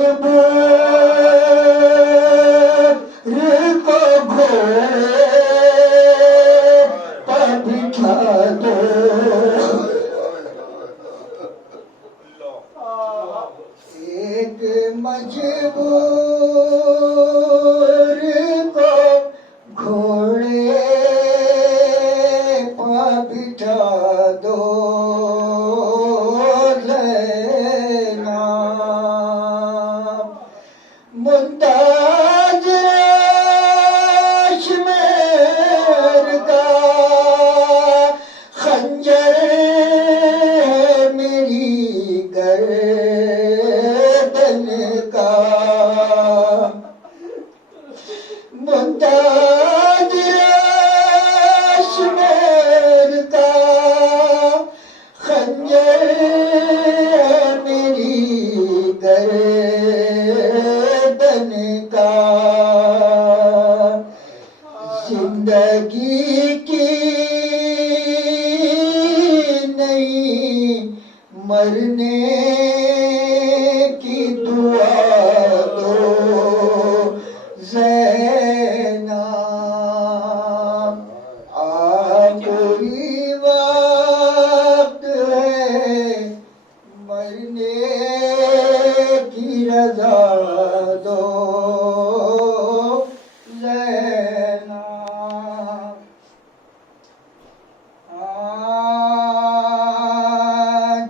مقبول کو گھوڑے پر بٹھا دو ایک مجبور کو گھوڑے پر بٹھا دو لینا منتاج شمیر کا خنجر میری گردن کا منتاج شمیر کا خنجر میری گردن کا زندگی کی نہیں مرنے کی دعا دو زینب آخری وقت ہے مرنے کی رضا دو زینب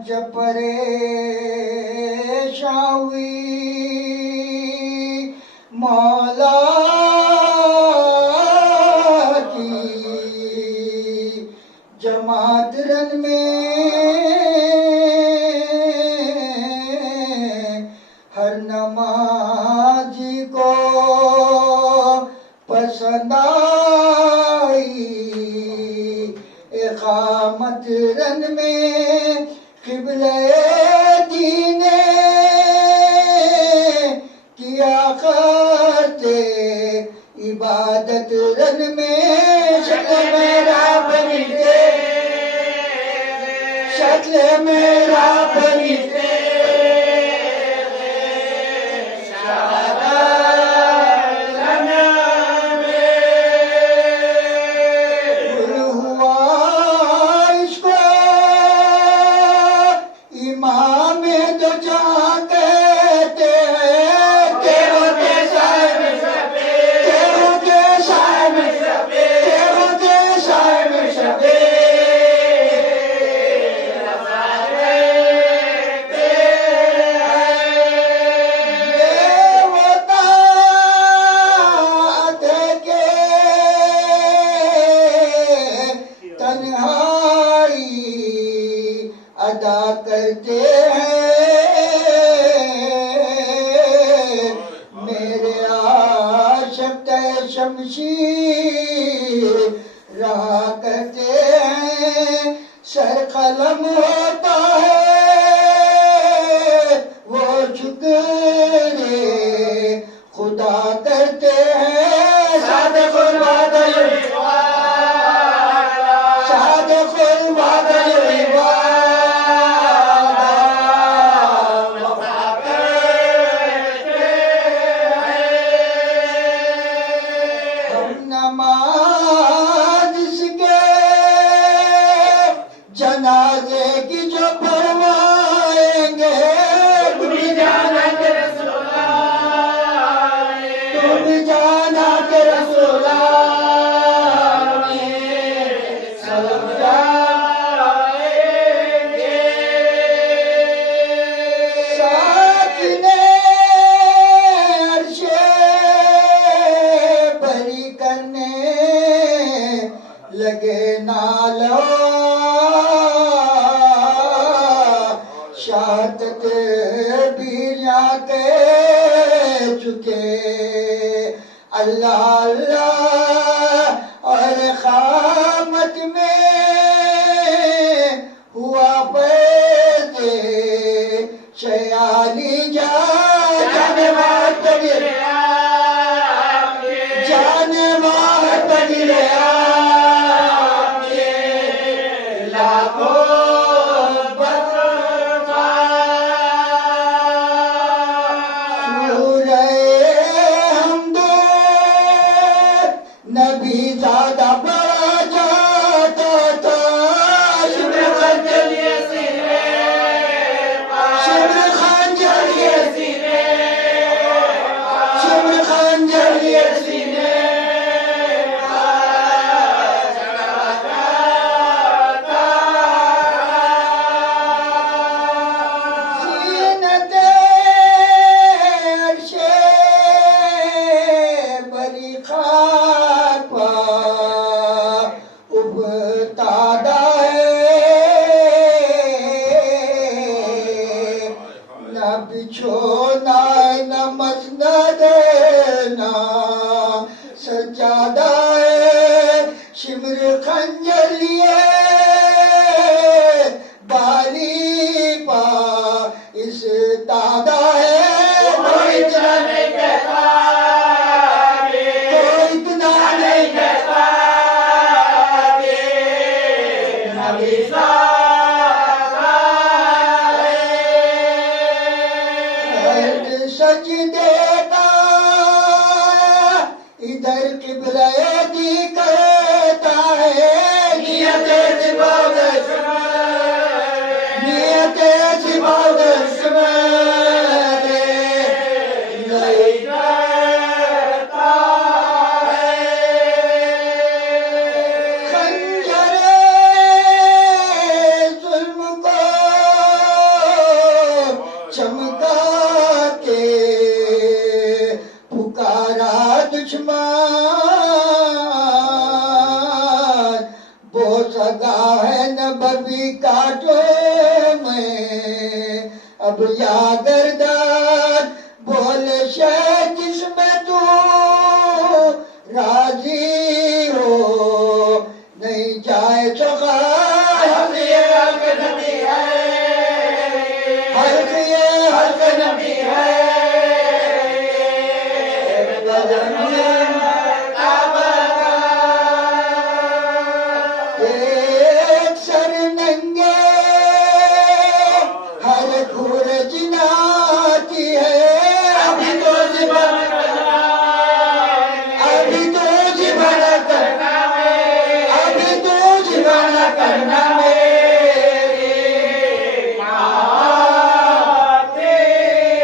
جب پریشاں ہوئی مولا کی جماعت رن میں ہر نمازی کو پسند آئی اقامت رن میں قبلہ دین کیا کرتے عبادت رن میں شکل میرا بنتے شکل میرا بنتے ادا کرتے ہیں میرے عاشق شمشیر رہا کرتے ہیں سر قلم ہوتا ہے وہ شکر خدا کرتے ہیں صادق الوعد صادق الوعد جنازے کی جو پروائیں گے تم جانا کہ رسول اللہ تم جانا کہ رسول اللہ سب جائیں گے ساکنے عرش بری کرنے لگے نالو شہادت بیریاں کہہ چکے اللہ اللہ اور قیامت میں ہوا پیدے شیالی جانے بات گریا جانے بات گریا سجدے کا ادھر قبلہ دی کرتا ہے نیت عبادت نہیں کرتا ہے خنجر ظلم کو چمکا کے پکارا دشمن بہت سگا ہے نبوی کاٹو میں اب یا گردان بول شے جس میں تو راضی ہو نہیں جائے تو حلق نبی ہے حلق نبی ہے ایک سر ننگے ہر کھورج ناتی ہے ابھی تو زبان کرنا ابھی تو زبان کرنا میری آتی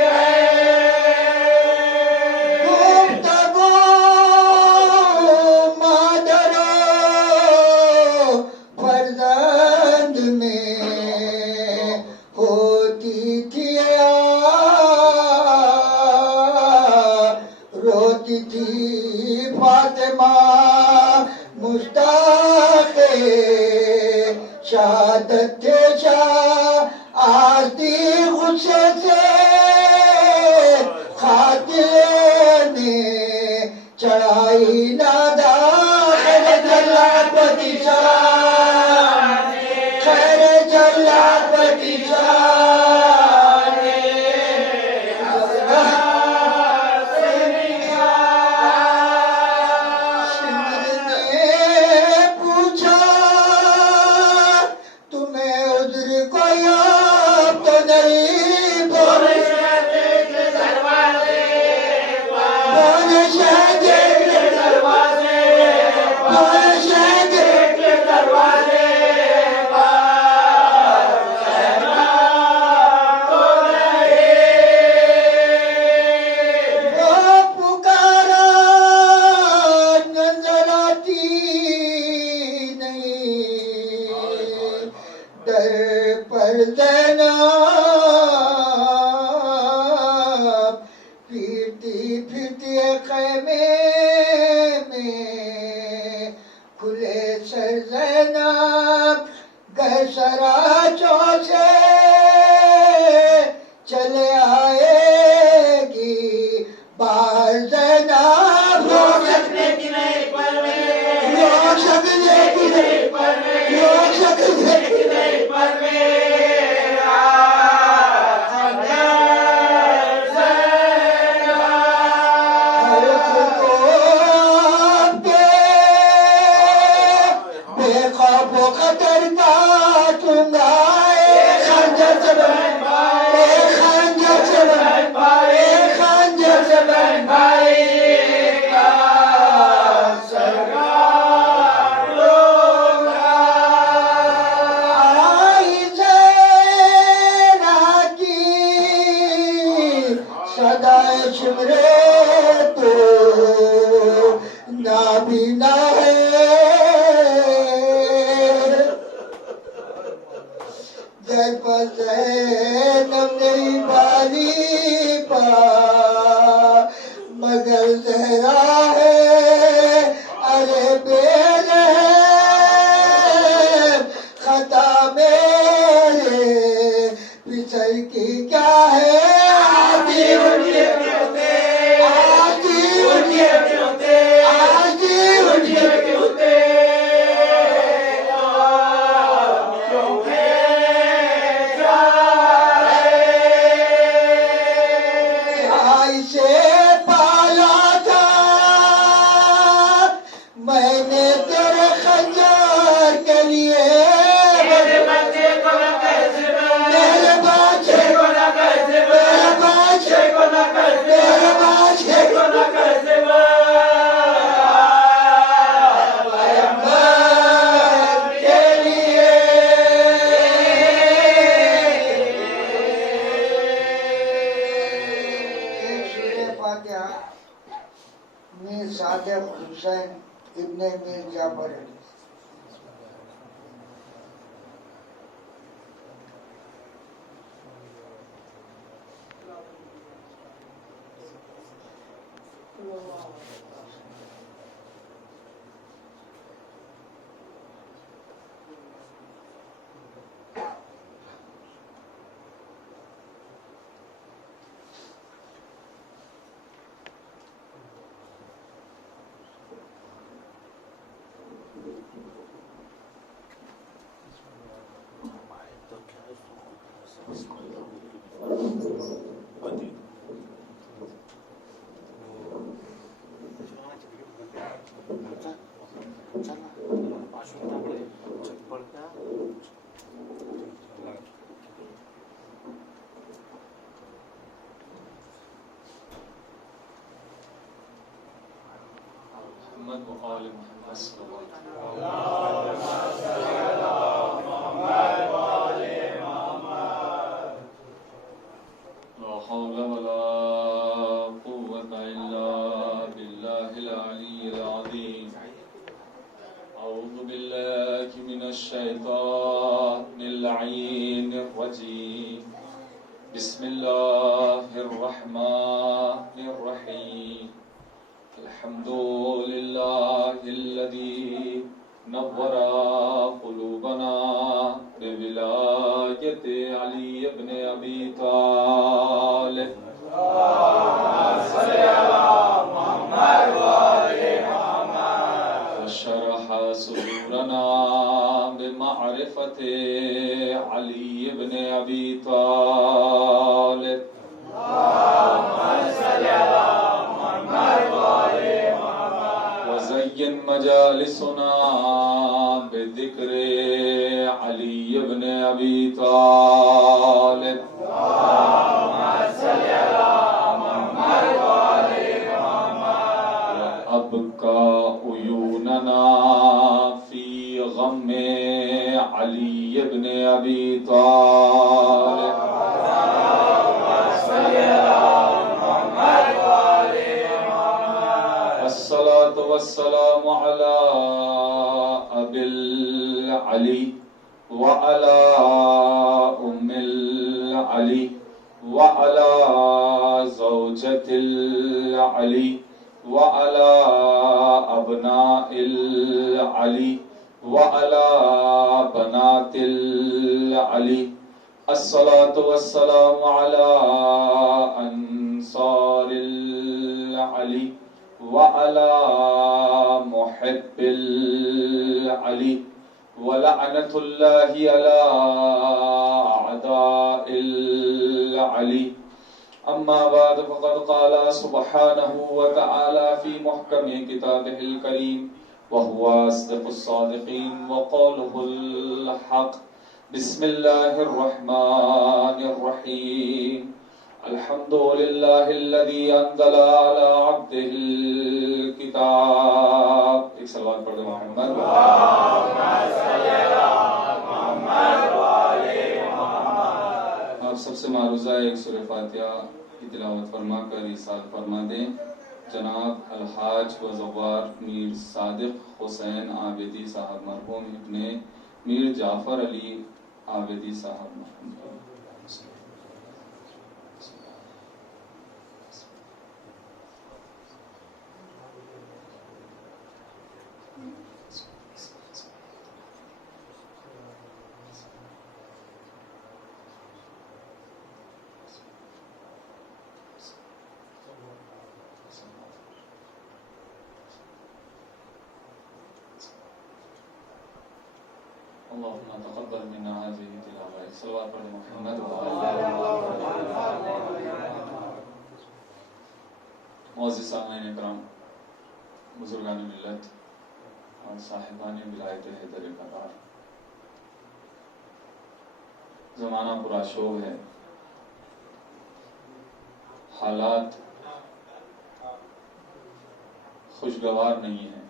ہے گفتگو مادر فرزند میں ہوتی تھی روتی تھی فاطمہ مشتاق شہادت تھے شاہ آتی غصے سے خاطر نے چڑھائی نادا خیر جلال پتی شاہ خیر جلال پتی پوچھا تمہیں عذر کو یاد تو نہیں بول شاہ دیکھ لے دروازے بول شاہ دیکھ لے دروازے بول شاہ دیکھ لے دروازے وہ پکارا نظر آتی نہیں در پر زینب پھرتی پھرتی خیمے میں کھلے سر زینب گئے سراچوں سے چلے آئے گی باہر زینب روک سکنے کی نہیں پر میں روک سکنے کی نہیں پر میں روک سکنے کی نہیں پر میں بے خوف و خطر کا چنگا ایک خنجر سے بہن بھائی ایک خنجر سے بہن بھائی ایک خنجر سے بہن بھائی کا سرکار لوگا آئی زینا کی صدائے شمرے تو نابینا ہے در پر زینب نہیں بالی پا مگر زہرا ہے ارے بے رحم خطا میرے پسر کی کیا ہے آتی اٹھیے کیوتے آتی اٹھیے کیوتے آتی اٹھیے کیوتے سے پالا تھا میں نے تیرے خنجر کے لیے میرے بچے کو نہ کیسے میرے بچے کو نہ کیسے میرے بچے کو نہ کیسے فاتحہ میر صادق حسین ابن میر جعفر علی. محمد وآل محمد صلی اللہ لا حول ولا قوة إلا بالله العلي العظيم. أعوذ بالله من الشيطان اللعين الرجيم. بسم الله الرحمن الرحيم. الحمد لله الذي نور قلوبنا بولاية علي بن أبي طالب. وشرح صدورنا بمعرفة علي بن أبي طالب. وزين مجالسنا بذكر علي بن أبي طالب. وأبقى عيوننا في غم علي بن أبي طالب. الصلاة والسلام على أبي العلي وعلى أم العلي وعلى زوجة العلي وعلى أبناء العلي وعلى بنات العلي. الصلاة والسلام على أنصار العلي وعلى محب العلي. ولعنة الله على أعداء العلي. أما بعد فقد قال سبحانه وتعالى في محكم كتابه الكريم وهو أصدق الصادقين وقوله الحق. بسم الله الرحمن الرحيم. الحمد لله الذي أنزل على عبده الكتاب. ایک صلوات پڑھ دو محمد. آپ سب سے معروضہ ایک سورہ فاتحہ کی تلاوت فرما کر ارسال فرما دیں. جناب الحاج و زوار میر صادق حسین عابدی صاحب مرحوم ابن میر جعفر علی عابدی صاحب مرحوم. اللهم تقبل منا هذه التلاوة. صلوات پر محمد معزز سامعین اکرام، بزرگان ملت اور صاحبان ولایت حیدر قرار، زمانہ پرآشوب ہے، حالات خوشگوار نہیں ہیں،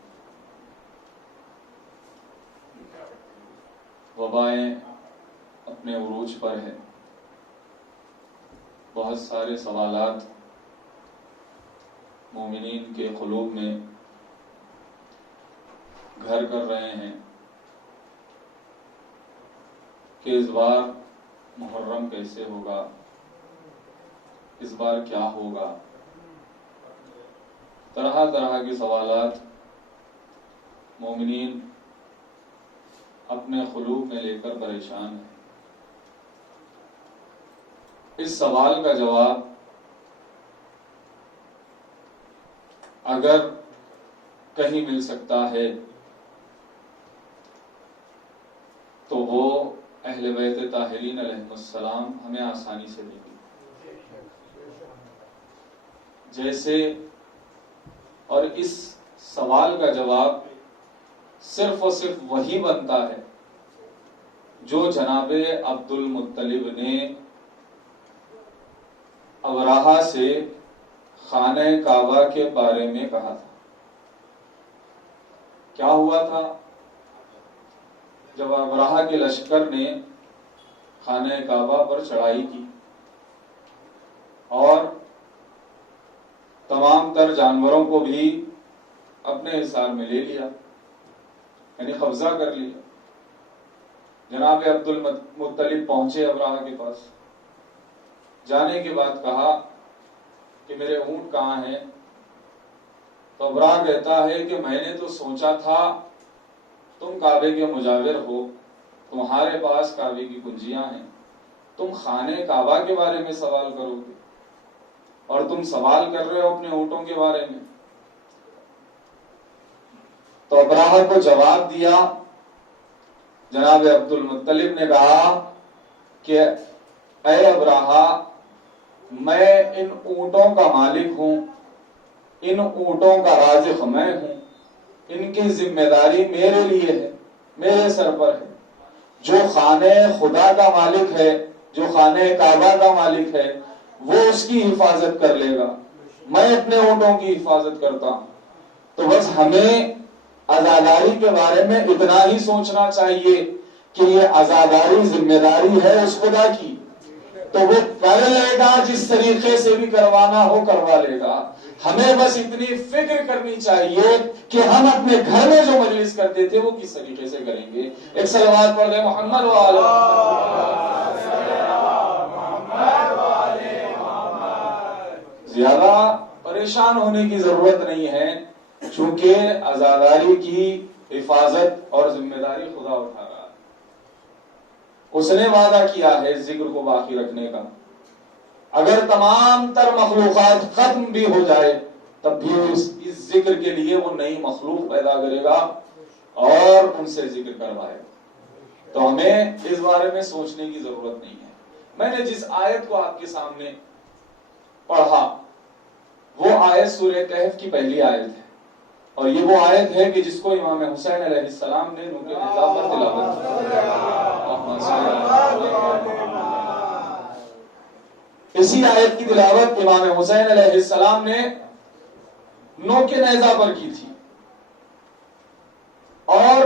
وبائیں اپنے عروج پر ہے، بہت سارے سوالات مومنین کے قلوب میں گھر کر رہے ہیں کہ اس بار محرم کیسے ہوگا، اس بار کیا ہوگا، طرح طرح کے سوالات مومنین اپنے قلوب میں لے کر پریشان ہیں۔ اس سوال کا جواب اگر کہیں مل سکتا ہے تو وہ اہل بیت طاہرین علیہ السلام ہمیں آسانی سے دیں گے۔ جیسے اور اس سوال کا جواب صرف اور صرف وہی بنتا ہے جو جناب عبد المطلب نے ابراہہ سے خانہ کعبہ کے بارے میں کہا تھا۔ کیا ہوا تھا؟ جب ابراہہ کے لشکر نے خانہ کعبہ پر چڑھائی کی اور تمام تر جانوروں کو بھی اپنے حصار میں لے لیا، یعنی قبضہ کر لیا، جناب عبد المطلب پہنچے ابراہہ کے پاس۔ جانے کے بعد کہا کہ میرے اونٹ کہاں ہیں؟ تو ابراہ کہتا ہے کہ میں نے تو سوچا تھا تم کعبے کے مجاور ہو، تمہارے پاس کعبے کی کنجیاں ہیں، تم خانہ کعبہ کے بارے میں سوال کرو گے اور تم سوال کر رہے ہو اپنے اونٹوں کے بارے میں۔ تو ابراہ کو جواب دیا، جناب عبد المطلب نے کہا کہ اے ابراہ، میں ان اونٹوں کا مالک ہوں، ان اونٹوں کا رازق میں ہوں، ان کی ذمہ داری میرے لیے ہے، میرے سر پر ہے۔ جو خانہ خدا کا مالک ہے، جو خانہ کعبہ کا مالک ہے، وہ اس کی حفاظت کر لے گا، میں اپنے اونٹوں کی حفاظت کرتا ہوں۔ تو بس ہمیں عزاداری کے بارے میں اتنا ہی سوچنا چاہیے کہ یہ عزاداری ذمہ داری ہے اس خدا کی، تو وہ کر لے گا، جس طریقے سے بھی کروانا ہو کروا لے گا۔ ہمیں بس اتنی فکر کرنی چاہیے کہ ہم اپنے گھر میں جو مجلس کرتے تھے وہ کس طریقے سے کریں گے۔ ایک صلوات پڑھ دیں محمد وآلہ زیادہ پریشان ہونے کی ضرورت نہیں ہے، چونکہ عزاداری کی حفاظت اور ذمہ داری خدا اٹھا رہا ہے۔ اس نے وعدہ کیا ہے ذکر کو باقی رکھنے کا۔ اگر تمام تر مخلوقات ختم بھی ہو جائے تب بھی اس ذکر کے لیے وہ نئی مخلوق پیدا کرے گا اور ان سے ذکر کروائے گا۔ تو ہمیں اس بارے میں سوچنے کی ضرورت نہیں ہے۔ میں نے جس آیت کو آپ کے سامنے پڑھا وہ آیت سورہ کہف کی پہلی آیت ہے، اور یہ وہ آیت ہے کہ جس کو امام حسین علیہ السلام نے نور نظام پر تلاوت کی۔ اسی آیت کی تلاوت امام حسین علیہ السلام نے نو کے نیزہ پر کی تھی، اور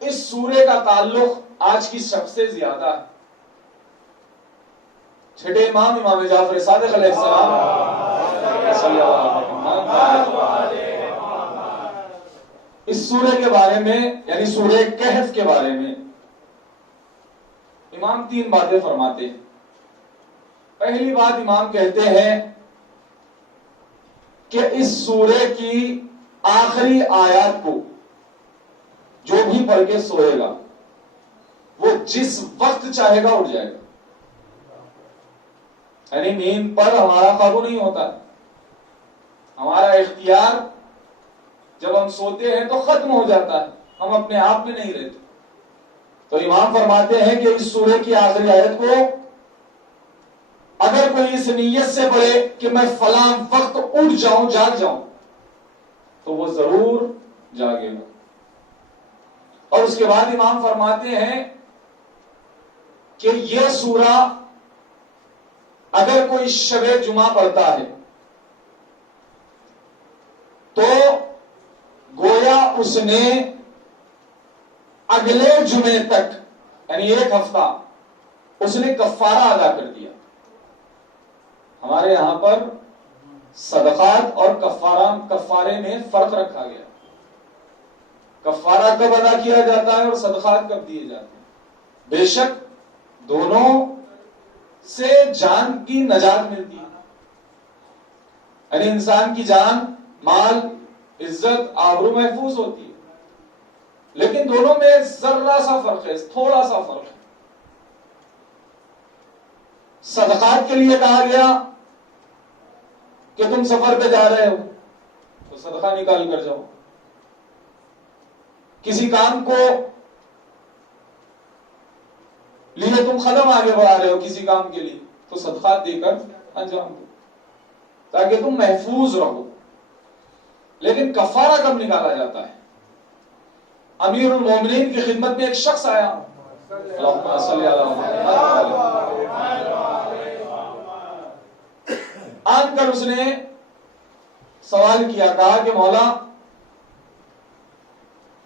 اس سورے کا تعلق آج کی شب سے زیادہ ہے۔ چھٹے امام امام جعفر صادق علیہ السلام اس سورے کے بارے میں، یعنی سورہ کہف کے بارے میں امام تین باتیں فرماتے ہیں۔ پہلی بات امام کہتے ہیں کہ اس سورے کی آخری آیات کو جو بھی پڑھ کے سوئے گا وہ جس وقت چاہے گا اٹھ جائے گا، یعنی نیند پر ہمارا قابو نہیں ہوتا، ہمارا اختیار جب ہم سوتے ہیں تو ختم ہو جاتا ہے، ہم اپنے آپ میں نہیں رہتے۔ تو امام فرماتے ہیں کہ اس سورے کی آخری آیت کو اگر کوئی اس نیت سے پڑھے کہ میں فلاں وقت اٹھ جاؤں، جاگ جاؤں، تو وہ ضرور جاگے گا۔ اور اس کے بعد امام فرماتے ہیں کہ یہ سورہ اگر کوئی شب جمعہ پڑھتا ہے تو گویا اس نے اگلے جمعے تک، یعنی ایک ہفتہ، اس نے کفارہ ادا کر دیا۔ ہمارے یہاں پر صدقات اور کفارے میں فرق رکھا گیا. کفارہ کب ادا کیا جاتا ہے اور صدقات کب دیے جاتے ہیں. بے شک دونوں سے جان کی نجات ملتی ہے، یعنی انسان کی جان، مال، عزت، آبرو محفوظ ہوتی ہے، لیکن دونوں میں ذرا سا فرق ہے، تھوڑا سا فرق ہے. صدقات کے لیے کہا گیا کہ تم سفر پہ جا رہے ہو تو صدقہ نکال کر جاؤ، کسی کام کو لیے تم قدم آگے بڑھا رہے ہو کسی کام کے لیے تو صدقات دے کر انجام دو تاکہ تم محفوظ رہو. لیکن کفارہ کب نکالا جاتا ہے؟ امیر المومنین کی خدمت میں ایک شخص آیا، اللہم صلی علی محمد، آن کر اس نے سوال کیا، کہا کہ مولا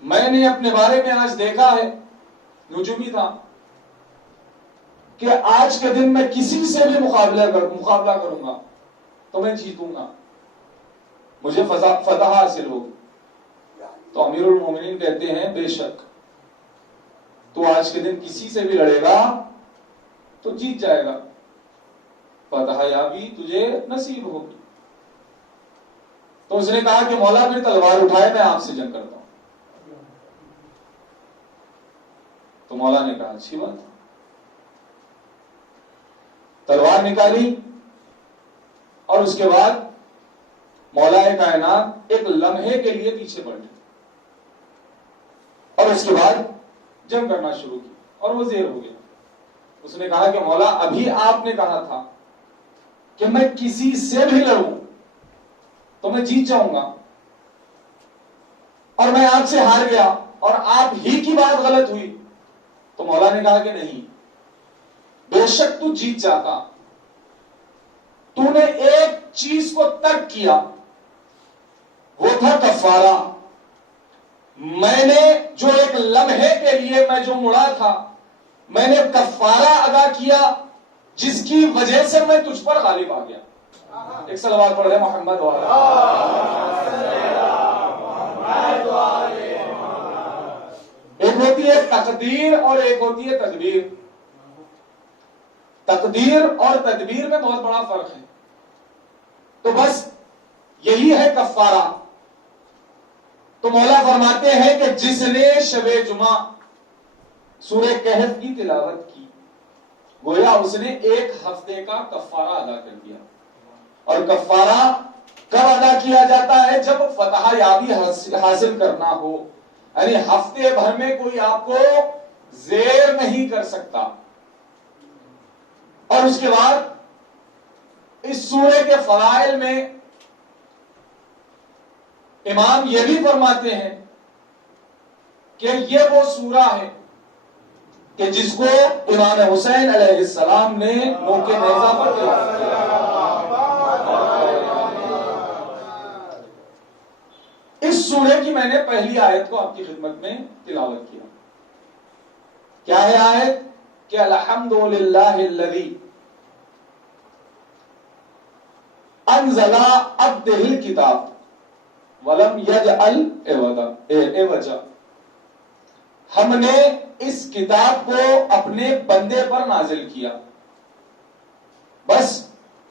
میں نے اپنے بارے میں آج دیکھا ہے، نجومی تھا، کہ آج کے دن میں کسی سے بھی مقابلہ کروں گا تو میں جیتوں گا، مجھے فتح حاصل ہوگی. تو امیر المومنین کہتے ہیں بے شک تو آج کے دن کسی سے بھی لڑے گا تو جیت جائے گا، فتح یابی تجھے نصیب ہوگی. تو اس نے کہا کہ مولا پھر تلوار اٹھائے، میں آپ سے جنگ کرتا ہوں. تو مولا نے کہا اچھی بات ہے. تلوار نکالی اور اس کے بعد مولا کائنات ایک لمحے کے لیے پیچھے پلٹے اور اس کے بعد جنگ کرنا شروع کی اور وہ زیر ہو گیا. اس نے کہا کہ مولا ابھی آپ نے کہا تھا کہ میں کسی سے بھی لڑوں تو میں جیت جاؤں گا، اور میں آپ سے ہار گیا اور آپ ہی کی بات غلط ہوئی. تو مولا نے کہا کہ نہیں، بے شک تو جیت جاتا، تو نے ایک چیز کو ترک کیا، وہ تھا کفارہ. میں نے جو ایک لمحے کے لیے میں جو مڑا تھا، میں نے کفارہ ادا کیا جس کی وجہ سے میں تجھ پر غالب آ گیا. ایک صلوات پڑھ رہے محمد ایک ہوتی ہے تقدیر اور ایک ہوتی ہے تدبیر. تقدیر اور تدبیر میں بہت بڑا فرق ہے. تو بس یہی ہے کفارہ. تو مولا فرماتے ہیں کہ جس نے شب جمعہ سورہ کہف کی تلاوت کی گویا اس نے ایک ہفتے کا کفارہ ادا کر دیا. اور کفارہ کب ادا کیا جاتا ہے؟ جب فتح یابی حاصل کرنا ہو، یعنی ہفتے بھر میں کوئی آپ کو زیر نہیں کر سکتا. اور اس کے بعد اس سورے کے فضائل میں امام یہ بھی فرماتے ہیں کہ یہ وہ سورہ ہے کہ جس کو امام حسین علیہ السلام نے موقع نیزہ پر تلاوت کیا. اس سورے کی میں نے پہلی آیت کو آپ کی خدمت میں تلاوت کیا. کیا ہے آیت؟ کہ الحمدللہ الذی انزل عبدہ الکتاب ولم یجعل عوجا. ہم نے اس کتاب کو اپنے بندے پر نازل کیا. بس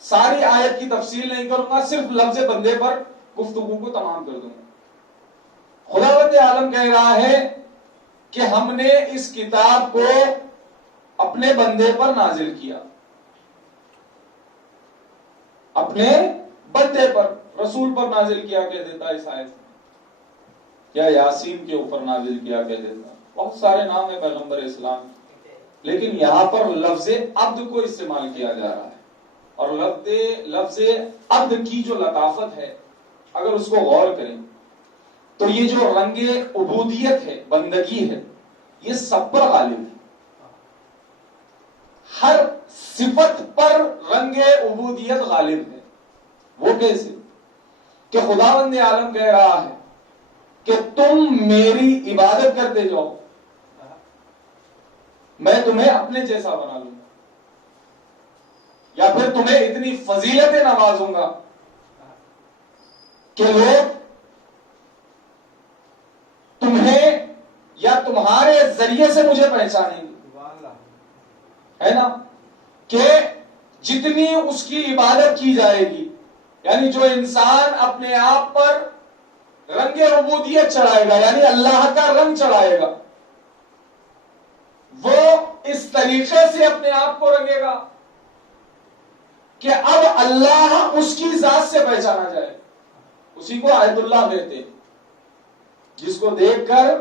ساری آیت کی تفصیل نہیں کروں گا، صرف لفظ بندے پر گفتگو کو تمام کر دوں گا. خداوند عالم کہہ رہا ہے کہ ہم نے اس کتاب کو اپنے بندے پر نازل کیا. اپنے بندے پر، رسول پر نازل کیا کہہ دیتا اس آیت میں، یا یاسین کے اوپر نازل کیا کہہ دیتا. بہت سارے نام ہیں پیغمبر اسلام، لیکن یہاں پر لفظ عبد کو استعمال کیا جا رہا ہے. اور لفظ عبد کی جو لطافت ہے اگر اس کو غور کریں تو یہ جو رنگ عبودیت ہے، بندگی ہے، یہ سب پر غالب ہے. ہر صفت پر رنگ عبودیت غالب ہے. وہ کیسے؟ کہ خداوند عالم کہہ رہا ہے کہ تم میری عبادت کرتے جاؤ، میں تمہیں اپنے جیسا بنا لوں گا، یا پھر تمہیں اتنی فضیلتیں نوازوں گا کہ لوگ تمہیں یا تمہارے ذریعے سے مجھے پہچانیں گے، ہے نا، کہ جتنی اس کی عبادت کی جائے گی، یعنی جو انسان اپنے آپ پر رنگ عبودیت چڑھائے گا، یعنی اللہ کا رنگ چڑھائے گا، وہ اس طریقے سے اپنے آپ کو رنگے گا کہ اب اللہ اس کی ذات سے پہچانا جائے. اسی کو آیت اللہ کہتے ہیں، جس کو دیکھ کر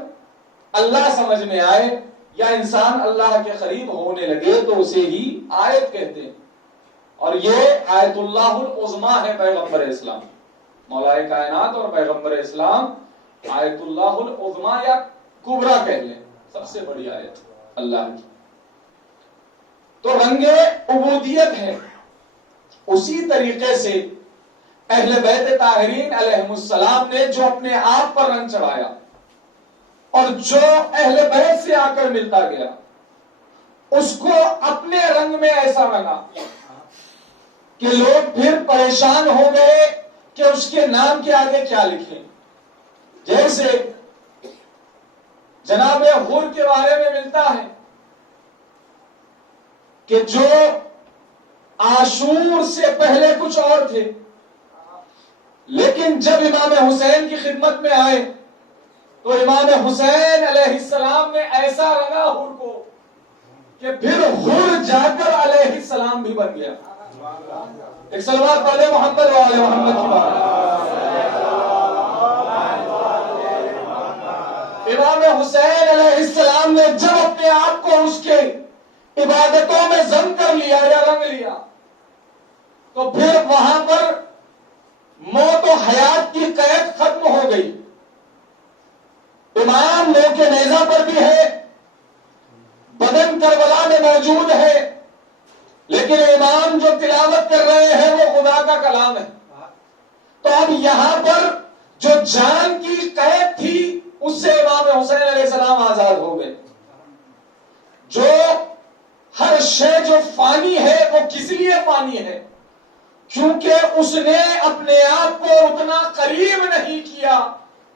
اللہ سمجھ میں آئے یا انسان اللہ کے قریب ہونے لگے تو اسے ہی آیت کہتے ہیں. اور یہ آیت اللہ العظمیٰ ہے پیغمبر اسلام، مولائے کائنات اور پیغمبر اسلام آیت اللہ العظمیٰ یا کبریٰ کہہ لیں، سب سے بڑی آیت اللہ کی. تو رنگ عبودیت ہے. اسی طریقے سے اہل بیت طاہرین علیہم السلام نے جو اپنے آپ پر رنگ چڑھایا اور جو اہل بیت سے آ کر ملتا گیا، اس کو اپنے رنگ میں ایسا رنگا کہ لوگ پھر پریشان ہو گئے کہ اس کے نام کے آگے کیا لکھیں. جیسے جناب حور کے بارے میں ملتا ہے کہ جو عاشور سے پہلے کچھ اور تھے، لیکن جب امام حسین کی خدمت میں آئے تو امام حسین علیہ السلام نے ایسا رنگا حور کو کہ پھر حور جا کر علیہ السلام بھی بن گیا. ایک صلوات پڑھے محمد و آل محمد کی بات. امام حسین علیہ السلام نے جب اپنے آپ کو اس کے عبادتوں میں ضم کر لیا یا رنگ لیا تو پھر وہاں پر موت و حیات کی قید ختم ہو گئی. امام نوک نیزہ پر بھی ہے، بدن کربلا میں موجود ہے، لیکن امام جو تلاوت کر رہے ہیں وہ خدا کا کلام ہے. تو اب یہاں پر جو جان کی قید تھی اس سے امام حسین علیہ السلام آزاد ہو گئے. جو ہر شے جو فانی ہے وہ کس لیے فانی ہے؟ کیونکہ اس نے اپنے آپ کو اتنا قریب نہیں کیا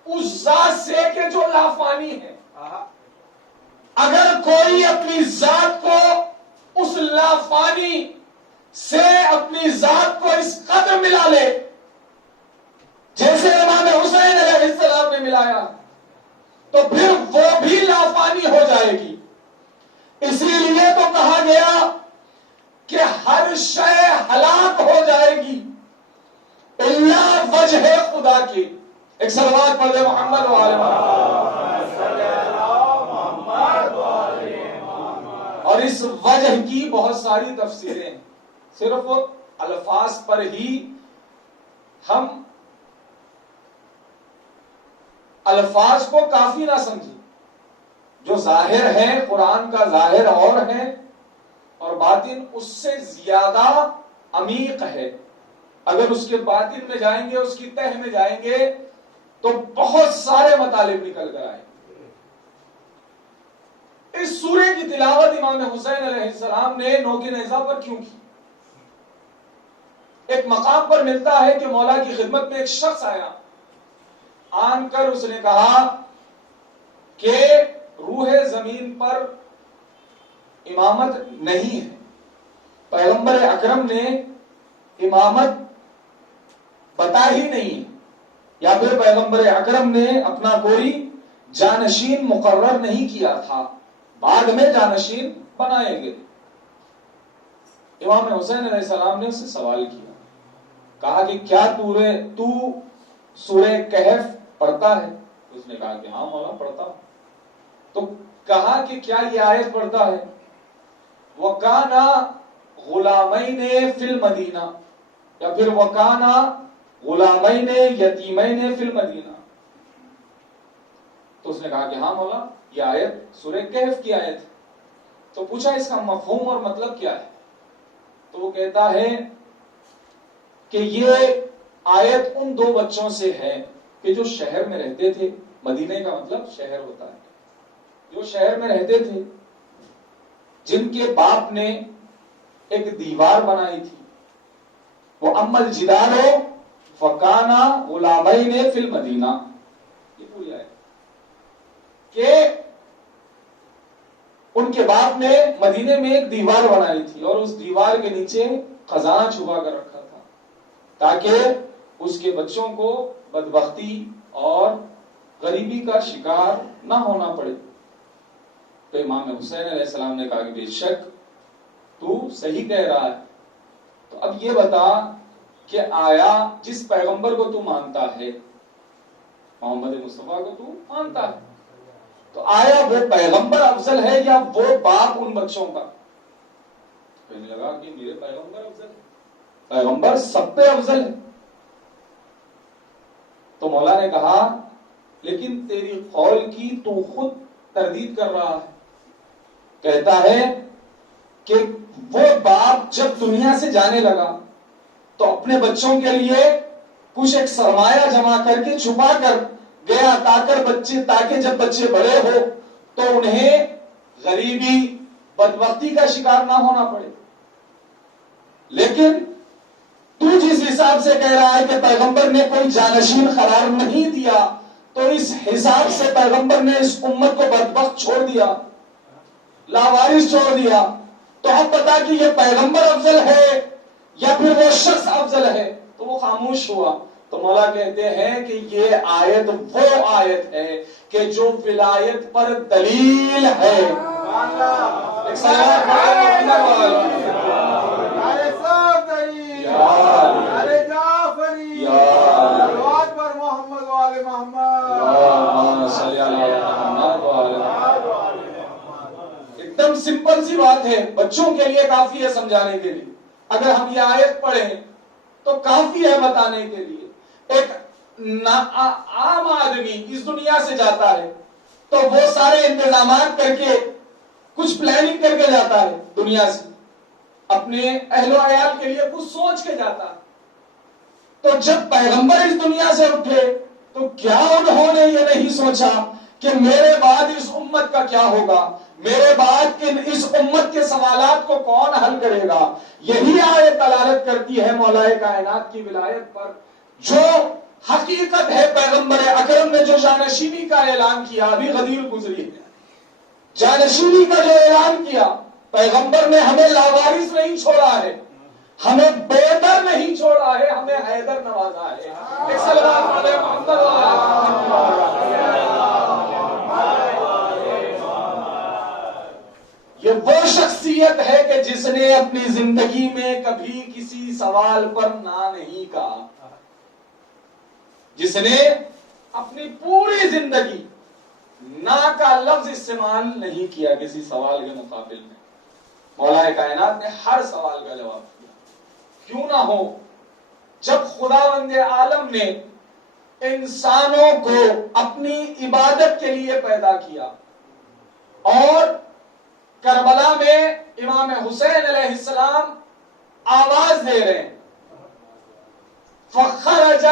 اس ذات سے کہ جو لافانی ہے. اگر کوئی اپنی ذات کو اس لافانی سے اپنی ذات کو اس قدر ملا لے جیسے امام حسین علیہ السلام نے ملایا تو پھر وہ بھی لافانی ہو جائے گی. اسی لیے تو کہا گیا کہ ہر شے ہلاک ہو جائے گی الا وجہ خدا کی. ایک صلوات پڑھ دے محمد و آل محمد. اور اس وجہ کی بہت ساری تفسیریں، صرف الفاظ پر ہی ہم الفاظ کو کافی نہ سمجھیں. جو ظاہر ہے قرآن کا ظاہر اور ہے اور باطن اس سے زیادہ عمیق ہے. اگر اس کے باطن میں جائیں گے، اس کی تہ میں جائیں گے تو بہت سارے مطالب نکل کر آئیں. اس سورے کی تلاوت امام حسین علیہ السلام نے نوک نیزہ پر کیوں کی؟ ایک مقام پر ملتا ہے کہ مولا کی خدمت میں ایک شخص آیا، آن کر اس نے کہا کہ روح زمین پر امامت نہیں ہے، پیغمبر اکرم نے امامت بتا ہی نہیں، یا پھر پیغمبر اکرم نے اپنا کوئی جانشین مقرر نہیں کیا تھا، بعد میں جانشین بنائیں گے. امام حسین علیہ السلام نے اس سے سوال کیا، کہا کہ کیا تو سورہ کہف پڑھتا ہے؟ اس نے کہا کہ ہاں مولا پڑھتا ہوں. تو کہا کہ کیا یہ آیت پڑھتا ہے وَكَانَ غُلَامَيْنِ فِي الْمَدِينَةِ، یا پھر وَكَانَ غُلَامَيْنِ يَتِيمَيْنِ فِي الْمَدِينَةِ؟ تو اس نے کہا کہ ہاں مولا یہ آیت سورہ کہف کی آیت ہے. تو پوچھا اس کا مفہوم اور مطلب کیا ہے؟ تو وہ کہتا ہے کہ یہ آیت ان دو بچوں سے ہے کہ جو شہر میں رہتے تھے. مدینے کا مطلب شہر ہوتا ہے. جو شہر میں رہتے تھے، جن کے باپ نے ایک دیوار بنائی تھی، وہ اما الجدار فکانا غلامین فی المدینہ، یہ پوری آیت کہ ان کے باپ نے مدینے میں ایک دیوار بنائی تھی اور اس دیوار کے نیچے خزانہ چھپا کر رکھا تھا تاکہ اس کے بچوں کو بدبختی اور غریبی کا شکار نہ ہونا پڑے. تو امام حسین علیہ السلام نے کہا کہ بے شک تو صحیح کہہ رہا ہے. تو اب یہ بتا کہ آیا جس پیغمبر کو تو مانتا ہے، محمد مصطفیٰ کو تو مانتا ہے، تو آیا وہ پیغمبر افضل ہے یا وہ باپ ان بچوں کا؟ کہنے لگا کہ میرے پیغمبر افضل ہے، پیغمبر سب پہ افضل ہے. تو مولا نے کہا لیکن تیری قول کی تو خود تردید کر رہا ہے. کہتا ہے کہ وہ باپ جب دنیا سے جانے لگا تو اپنے بچوں کے لیے کچھ ایک سرمایہ جمع کر کے چھپا کر گیا تاکہ جب بچے بڑے ہو تو انہیں غریبی بدبختی کا شکار نہ ہونا پڑے. لیکن تو جس حساب سے کہہ رہا ہے کہ پیغمبر نے کوئی جانشین قرار نہیں دیا تو اس حساب سے پیغمبر نے اس امت کو بدبخت چھوڑ دیا، لاوارث چھوڑ دیا. تو اب بتا کہ یہ پیغمبر افضل ہے یا پھر وہ شخص افضل ہے. تو وہ خاموش ہوا. تو مولا کہتے ہیں کہ یہ آیت وہ آیت ہے کہ جو ولایت پر دلیل ہے. ایک سلام ایک دم سمپل سی بات ہے، بچوں کے لیے کافی ہے سمجھانے کے لیے. اگر ہم یہ آیت پڑھیں تو کافی ہے بتانے کے لیے. ایک عام آدمی اس دنیا سے جاتا ہے تو وہ سارے انتظامات کر کے کچھ پلاننگ کر کے جاتا ہے دنیا سے، اپنے اہل و عیال کے لیے کچھ سوچ کے جاتا ہے. تو جب پیغمبر اس دنیا سے اٹھے تو کیا انہوں نے یہ نہیں سوچا کہ میرے بعد اس امت کا کیا ہوگا، میرے بعد اس امت کے سوالات کو کون حل کرے گا. یہی آیت دلالت کرتی ہے مولا کائنات کی ولایت پر. جو حقیقت ہے پیغمبر اکرم نے جو جانشینی کا اعلان کیا، ابھی غدیر گزری ہے، جانشینی کا جو اعلان کیا، پیغمبر نے ہمیں لاوارث نہیں چھوڑا ہے، ہمیں بےدر نہیں چھوڑا ہے، ہمیں حیدر نوازا ہے. ایک صلوات علی محمد یہ وہ شخصیت ہے کہ جس نے اپنی زندگی میں کبھی کسی سوال پر نہ نہیں کہا، جس نے اپنی پوری زندگی نہ کا لفظ استعمال نہیں کیا کسی سوال کے مقابل میں. مولا کائنات نے ہر سوال کا جواب دیا. کیوں نہ ہو جب خداوند عالم نے انسانوں کو اپنی عبادت کے لیے پیدا کیا اور کربلا میں امام حسین علیہ السلام آواز دے رہے ہیں، فخرج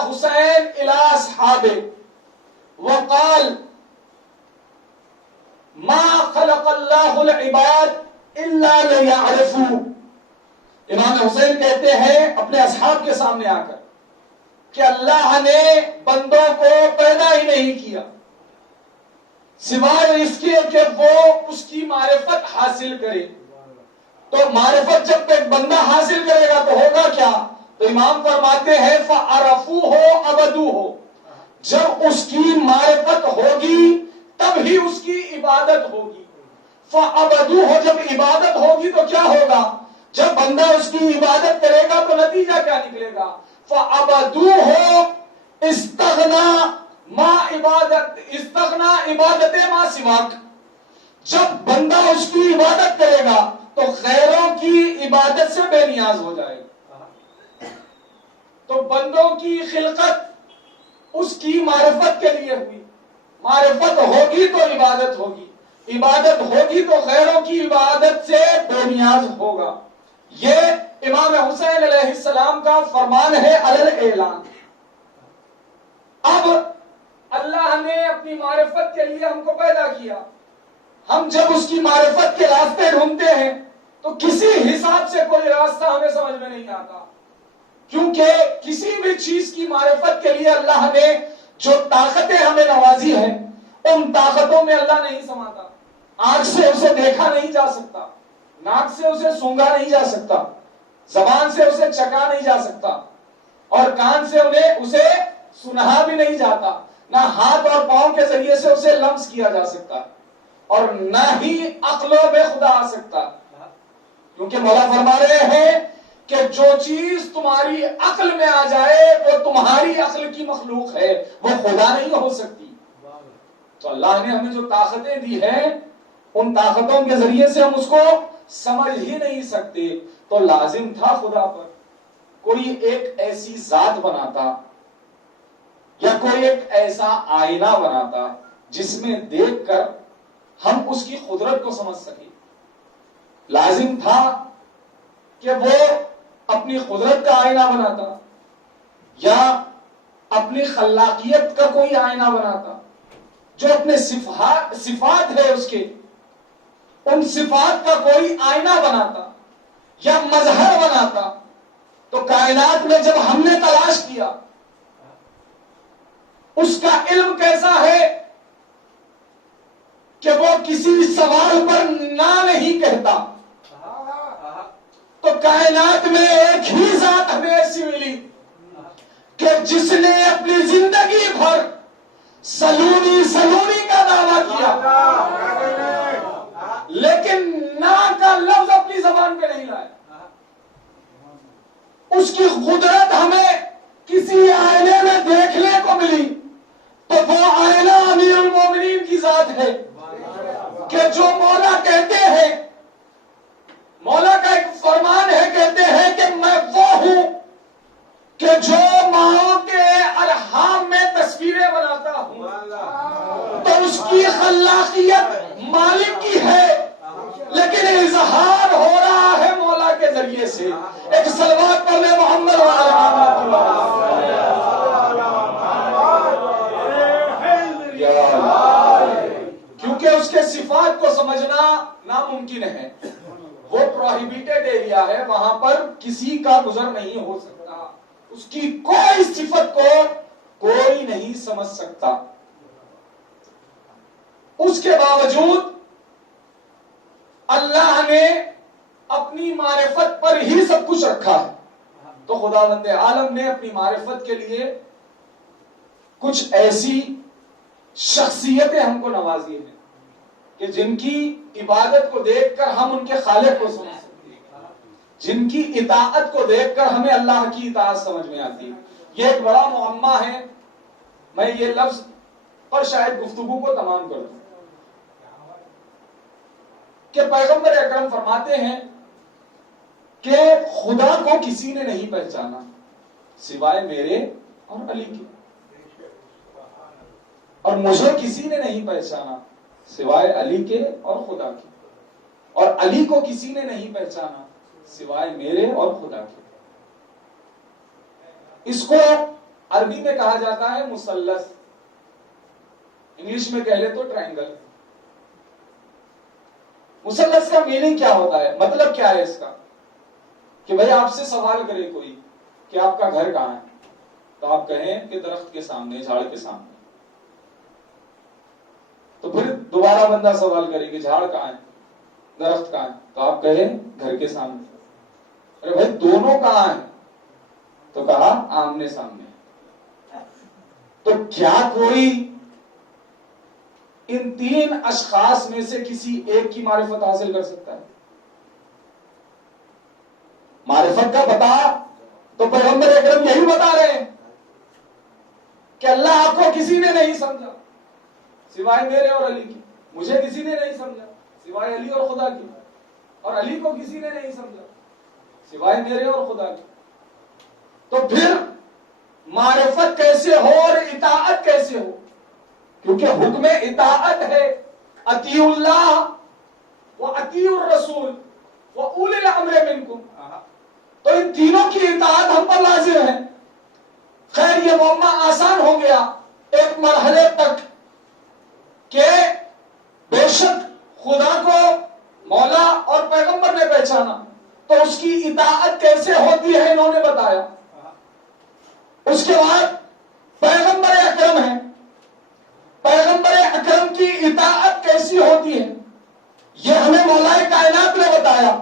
حسین الى اصحابه وقال ما خلق اللہ العباد الا ليعرفوا. امام حسین کہتے ہیں اپنے اصحاب کے سامنے آ کر کہ اللہ نے بندوں کو پیدا ہی نہیں کیا سوائے اس کے کہ وہ اس کی معرفت حاصل کرے. تو معرفت جب ایک بندہ حاصل کرے گا تو ہوگا کیا؟ تو امام فرماتے ہیں فَعَرَفُوهُ عَبَدُوهُ، جب اس کی معرفت ہوگی تب ہی اس کی عبادت ہوگی. فَعَبَدُوهُ، جب عبادت ہوگی تو کیا ہوگا؟ جب بندہ اس کی عبادت کرے گا تو نتیجہ کیا نکلے گا؟ فَعَبَدُوهُ استغنا عبادت ما سواک، جب بندہ اس کی عبادت کرے گا تو غیروں کی عبادت سے بے نیاز ہو جائے گا. تو بندوں کی خلقت اس کی معرفت کے لیے ہوئی، معرفت ہوگی تو عبادت ہوگی، عبادت ہوگی تو غیروں کی عبادت سے بے نیاز ہوگا. یہ امام حسین علیہ السلام کا فرمان ہے علی الاعلان. اب اللہ نے اپنی معرفت کے لیے ہم کو پیدا کیا، ہم جب اس کی معرفت کے راستے ڈھونڈتے ہیں تو کسی حساب سے کوئی راستہ ہمیں سمجھ میں نہیں آتا. کیونکہ کسی بھی چیز کی معرفت کے لیے اللہ نے جو طاقتیں ہمیں نوازی ہیں ان طاقتوں میں اللہ نہیں سماتا. آنکھ سے اسے دیکھا نہیں جا سکتا, ناک سے اسے سونگا نہیں جا سکتا, زبان سے اسے چکا نہیں جا سکتا, اور کان سے اسے سنا بھی نہیں جاتا, نہ ہاتھ اور پاؤں کے ذریعے سے اسے لمس کیا جا سکتا, اور نہ ہی عقلوں میں خدا آ سکتا. کیونکہ مولا فرما رہے ہیں کہ جو چیز تمہاری عقل میں آ جائے وہ تمہاری عقل کی مخلوق ہے, وہ خدا نہیں ہو سکتی. تو اللہ نے ہمیں جو طاقتیں دی ہیں ان طاقتوں کے ذریعے سے ہم اس کو سمجھ ہی نہیں سکتے. تو لازم تھا خدا پر کوئی ایک ایسی ذات بناتا یا کوئی ایک ایسا آئینہ بناتا جس میں دیکھ کر ہم اس کی قدرت کو سمجھ سکیں. لازم تھا کہ وہ اپنی قدرت کا آئینہ بناتا یا اپنی خلاقیت کا کوئی آئینہ بناتا, جو اپنے صفات ہے اس کے ان صفات کا کوئی آئینہ بناتا یا مظہر بناتا. تو کائنات میں جب ہم نے تلاش کیا اس کا علم کیسا ہے کہ وہ کسی سوال پر نہ نہیں کہتا. تو کائنات میں ایک ہی ذات ہمیں ایسی ملی کہ جس نے اپنی زندگی بھر سلونی سلونی کا دعویٰ کیا لیکن نا کا لفظ اپنی زبان پہ نہیں لائے. اس کی قدرت ہمیں کسی آئینے میں دیکھنے کو ملی تو وہ آئینہ امیر المومنین کی ذات ہے کہ جو مولا کہتے ہیں, مولا کا ایک فرمان ہے, کہتے ہیں کہ میں وہ ہوں کہ جو ماؤں کے ارحام میں تصویریں بناتا ہوں. تو اس کی خلاقیت مالک کی ہے لیکن اظہار ہو رہا ہے مولا کے ذریعے سے. ایک صلوات پڑھ لے محمد کیونکہ اس کے صفات کو سمجھنا ناممکن ہے. وہ پروہیبیٹڈ ایریا ہے, وہاں پر کسی کا گزر نہیں ہو سکتا, اس کی کوئی صفت کو کوئی نہیں سمجھ سکتا. اس کے باوجود اللہ نے اپنی معرفت پر ہی سب کچھ رکھا ہے. تو خداوند عالم نے اپنی معرفت کے لیے کچھ ایسی شخصیتیں ہم کو نوازی ہیں کہ جن کی عبادت کو دیکھ کر ہم ان کے خالق کو سمجھ سکتے ہیں, جن کی اطاعت کو دیکھ کر ہمیں اللہ کی اطاعت سمجھ میں آتی ہے. یہ ایک بڑا معمہ ہے, میں یہ لفظ پر شاید گفتگو کو تمام کر دوں کہ پیغمبر اکرم فرماتے ہیں کہ خدا کو کسی نے نہیں پہچانا سوائے میرے اور علی کے, اور مجھے کسی نے نہیں پہچانا سوائے علی کے اور خدا کے, اور علی کو کسی نے نہیں پہچانا سوائے میرے اور خدا کے. اس کو عربی میں کہا جاتا ہے مثلث, انگلش میں کہہ لے تو ٹرائنگل. مثلث کا میننگ کیا ہوتا ہے, مطلب کیا ہے اس کا کہ بھائی آپ سے سوال کرے کوئی کہ آپ کا گھر کہاں ہے, تو آپ کہیں کہ درخت کے سامنے, جھاڑ کے سامنے. تو پھر دوبارہ بندہ سوال کرے کہ جھاڑ کہاں ہے, درخت کہاں ہے, تو آپ کہیں گھر کے سامنے. ارے بھائی دونوں کہاں ہیں, تو کہا آمنے سامنے. تو کیا کوئی ان تین اشخاص میں سے کسی ایک کی معرفت حاصل کر سکتا ہے؟ معرفت کا بتا تو پیغمبر اکرم یہی بتا رہے ہیں کہ اللہ آپ کو کسی نے نہیں سمجھا سوائے میرے اور علی کی, مجھے کسی نے نہیں سمجھا سوائے علی اور خدا کی, اور علی کو کسی نے نہیں سمجھا سوائے میرے اور خدا کی. تو پھر معرفت کیسے ہو اور اطاعت کیسے ہو؟ کیونکہ حکم اطاعت ہے اطیع اللہ و اطیع الرسول و اولی الامر منکم. تو ان تینوں کی اطاعت ہم پر لازم ہے. خیر یہ معاملہ آسان ہو گیا ایک مرحلے تک کہ بے شک خدا کو مولا اور پیغمبر نے پہچانا, تو اس کی اطاعت کیسے ہوتی ہے انہوں نے بتایا. اس کے بعد پیغمبر اکرم ہے. پیغمبر اکرم کی اطاعت کیسی ہوتی ہے یہ ہمیں مولا کائنات نے بتایا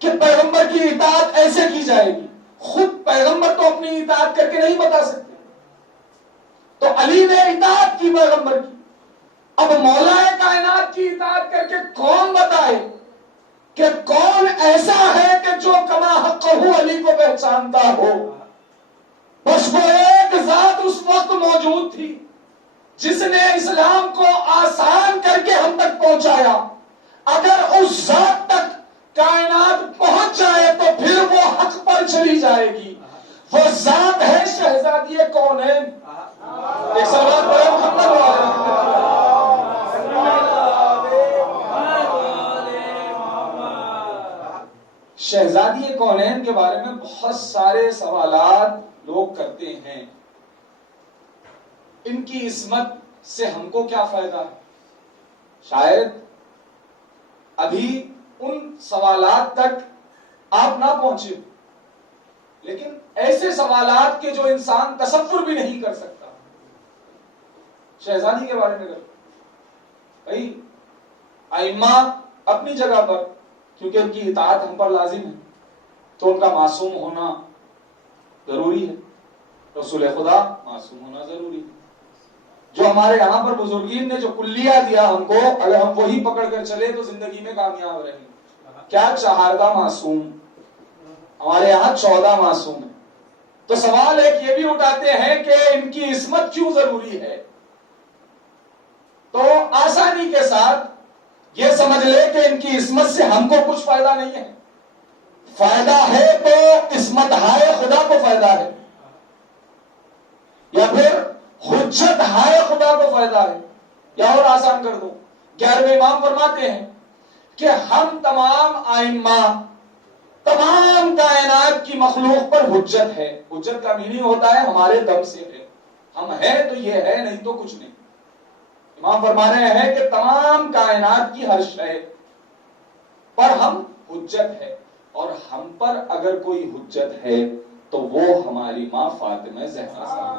کہ پیغمبر کی اطاعت ایسے کی جائے گی. خود پیغمبر تو اپنی اطاعت کر کے نہیں بتا سکتے، تو علی نے اطاعت کی پیغمبر کی. اب مولا کائنات کی اطاعت کر کے کون بتائے کہ کون ایسا ہے کہ جو کما حقہ علی کو پہچانتا ہو؟ بس وہ ایک ذات اس وقت موجود تھی جس نے اسلام کو آسان کر کے ہم تک پہنچایا. اگر اس ذات تک کائنات پہنچ جائے تو پھر وہ حق پر چلی جائے گی. وہ ذات ہے شہزادی کونین. ایک سوال پڑھے محمد والے. شہزادی کونین کے بارے میں بہت سارے سوالات لوگ کرتے ہیں. ان کی عصمت سے ہم کو کیا فائدہ ہے؟ شاید ابھی ان سوالات تک آپ نہ پہنچے، لیکن ایسے سوالات کے جو انسان تصور بھی نہیں کر سکتا. شہزادی کے بارے میں بھائی ائمہ اپنی جگہ پر، کیونکہ ان کی اطاعت ہم پر لازم ہے تو ان کا معصوم ہونا ضروری ہے. رسول خدا معصوم ہونا ضروری ہے. جو ہمارے یہاں پر بزرگین نے جو کلیہ دیا ہم کو، اگر ہم وہی پکڑ کر چلے تو زندگی میں کامیاب رہیں. کیا 14 معصوم، ہمارے یہاں 14 معصوم ہیں. تو سوال ایک یہ بھی اٹھاتے ہیں کہ ان کی عصمت کیوں ضروری ہے؟ تو آسانی کے ساتھ یہ سمجھ لے کہ ان کی عصمت سے ہم کو کچھ فائدہ نہیں ہے. فائدہ ہے تو عصمت ہائے خدا کو فائدہ ہے، یا پھر حجت ہائے خدا کو فائدہ ہے. یا اور آسان کر دو، 11ویں امام فرماتے ہیں کہ ہم تمام ائمہ تمام کائنات کی مخلوق پر حجت ہے. حجت کا معنی ہوتا ہے ہمارے دم سے ہے، ہم ہے تو یہ ہے، نہیں تو کچھ نہیں. امام فرما رہے ہیں کہ تمام کائنات کی ہر شے پر ہم حجت ہے، اور ہم پر اگر کوئی حجت ہے تو وہ ہماری ماں فاطمہ زہرا صاحب.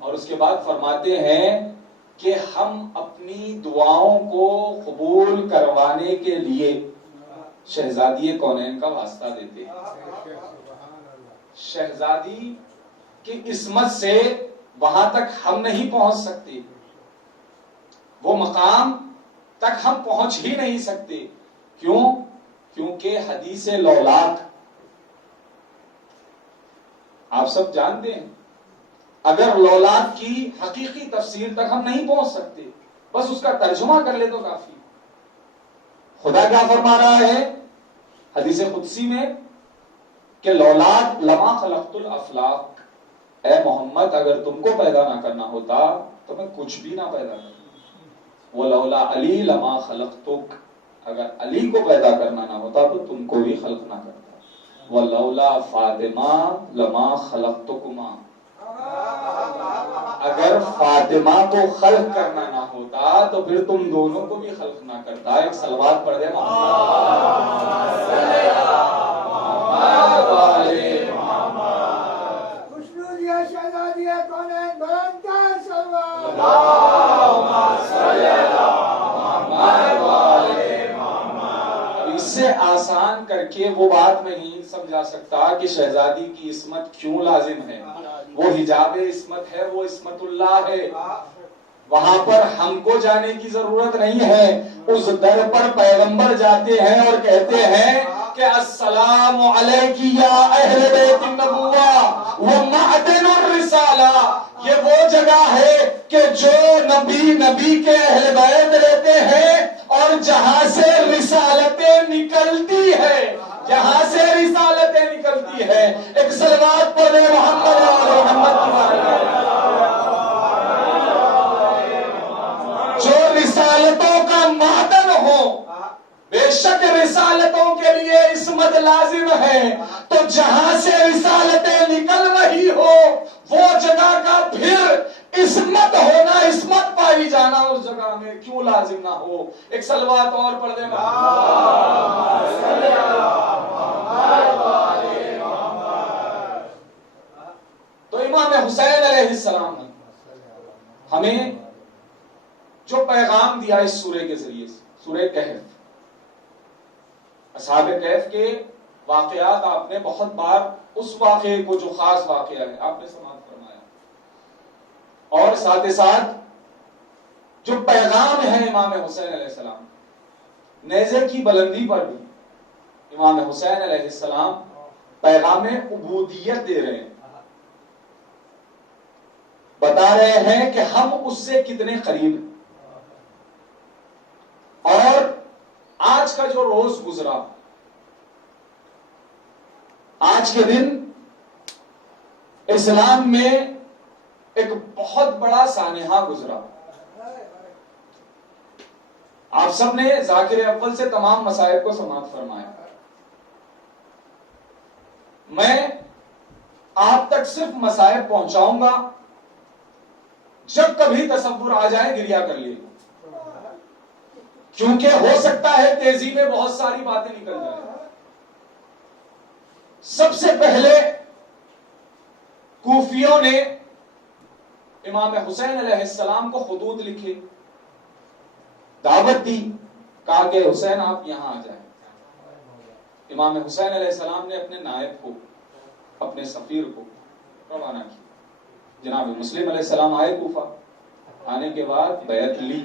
اور اس کے بعد فرماتے ہیں کہ ہم اپنی دعاؤں کو قبول کروانے کے لیے شہزادی کونین کا واسطہ دیتے ہیں. شہزادی کی عصمت سے وہاں تک ہم نہیں پہنچ سکتے، وہ مقام تک ہم پہنچ ہی نہیں سکتے. کیوں؟ کیونکہ حدیث لولاک آپ سب جانتے ہیں. اگر لولاک کی حقیقی تفسیر تک ہم نہیں پہنچ سکتے، بس اس کا ترجمہ کر لے تو کافی. خدا کیا فرما رہا ہے حدیث قدسی میں کہ لولاک لما خلقت الافلاق، اے محمد اگر تم کو پیدا نہ کرنا ہوتا تو میں کچھ بھی نہ پیدا کرتا. وَلَوْلَا عَلِي لَمَا خَلَقْتُكَ، اگر علی کو پیدا کرنا نہ ہوتا تو تم کو بھی خلق نہ کرتا. وَلَوْلَا فاطمہ لَمَا خَلَقْتُكُمَا، اگر فاطمہ کو خلق کرنا نہ ہوتا تو پھر تم دونوں کو بھی خلق نہ کرتا. ایک صلوات پڑھ دے سے آسان کر کے وہ بات میں نہیں سمجھا سکتا کہ شہزادی کی عصمت کیوں لازم ہے. وہ حجاب عصمت ہے، وہ عصمت اللہ ہے. وہاں پر ہم کو جانے کی ضرورت نہیں ہے. اس در پر پیغمبر جاتے ہیں اور کہتے ہیں کہ السلام علیکی یا اہل بیت النبوہ و معدن الرسالہ. یہ وہ جگہ ہے کہ جو نبی کے اہل بیت رہتے ہیں اور جہاں سے رسالتیں نکلتی ہے، جہاں سے رسالتیں نکلتی ہے. ایک صلوات پڑھے محمد و محمد کی. جو رسالتوں کا معدن ہو، بے شک رسالتوں کے لیے عصمت لازم ہے. تو جہاں سے رسالتیں نکل رہی ہو وہ جگہ کا پھر عصمت ہونا، عصمت پائی جانا اس جگہ میں کیوں لازم نہ ہو. ایک صلوات اور پڑھ دے. کیا اس سورہ کے ذریعے سے؟ سورہ کہف، اصحاب کہف کے واقعات آپ نے بہت بار اس واقعے کو جو خاص واقعہ ہے آپ نے سماعت فرمایا، اور ساتھ ساتھ جو پیغام ہے امام حسین علیہ السلام، نیزے کی بلندی پر بھی امام حسین علیہ السلام پیغام عبودیت دے رہے ہیں، بتا رہے ہیں کہ ہم اس سے کتنے قریب ہیں۔ اور آج کا جو روز گزرا، آج کے دن اسلام میں ایک بہت بڑا سانحہ گزرا۔ آپ سب نے ذاکر اول سے تمام مسائل کو سماعت فرمایا، میں آپ تک صرف مسائل پہنچاؤں گا، جب کبھی تصور آ جائے گریا کر لیے، کیونکہ ہو سکتا ہے تیزی میں بہت ساری باتیں نکل جائیں۔ سب سے پہلے کوفیوں نے امام حسین علیہ السلام کو خطوط لکھے، دعوت دی، کہا کہ حسین آپ یہاں آ جائیں۔ امام حسین علیہ السلام نے اپنے نائب کو، اپنے سفیر کو روانہ کیا۔ جناب مسلم علیہ السلام آئے کوفہ، آنے کے بعد بیعت لی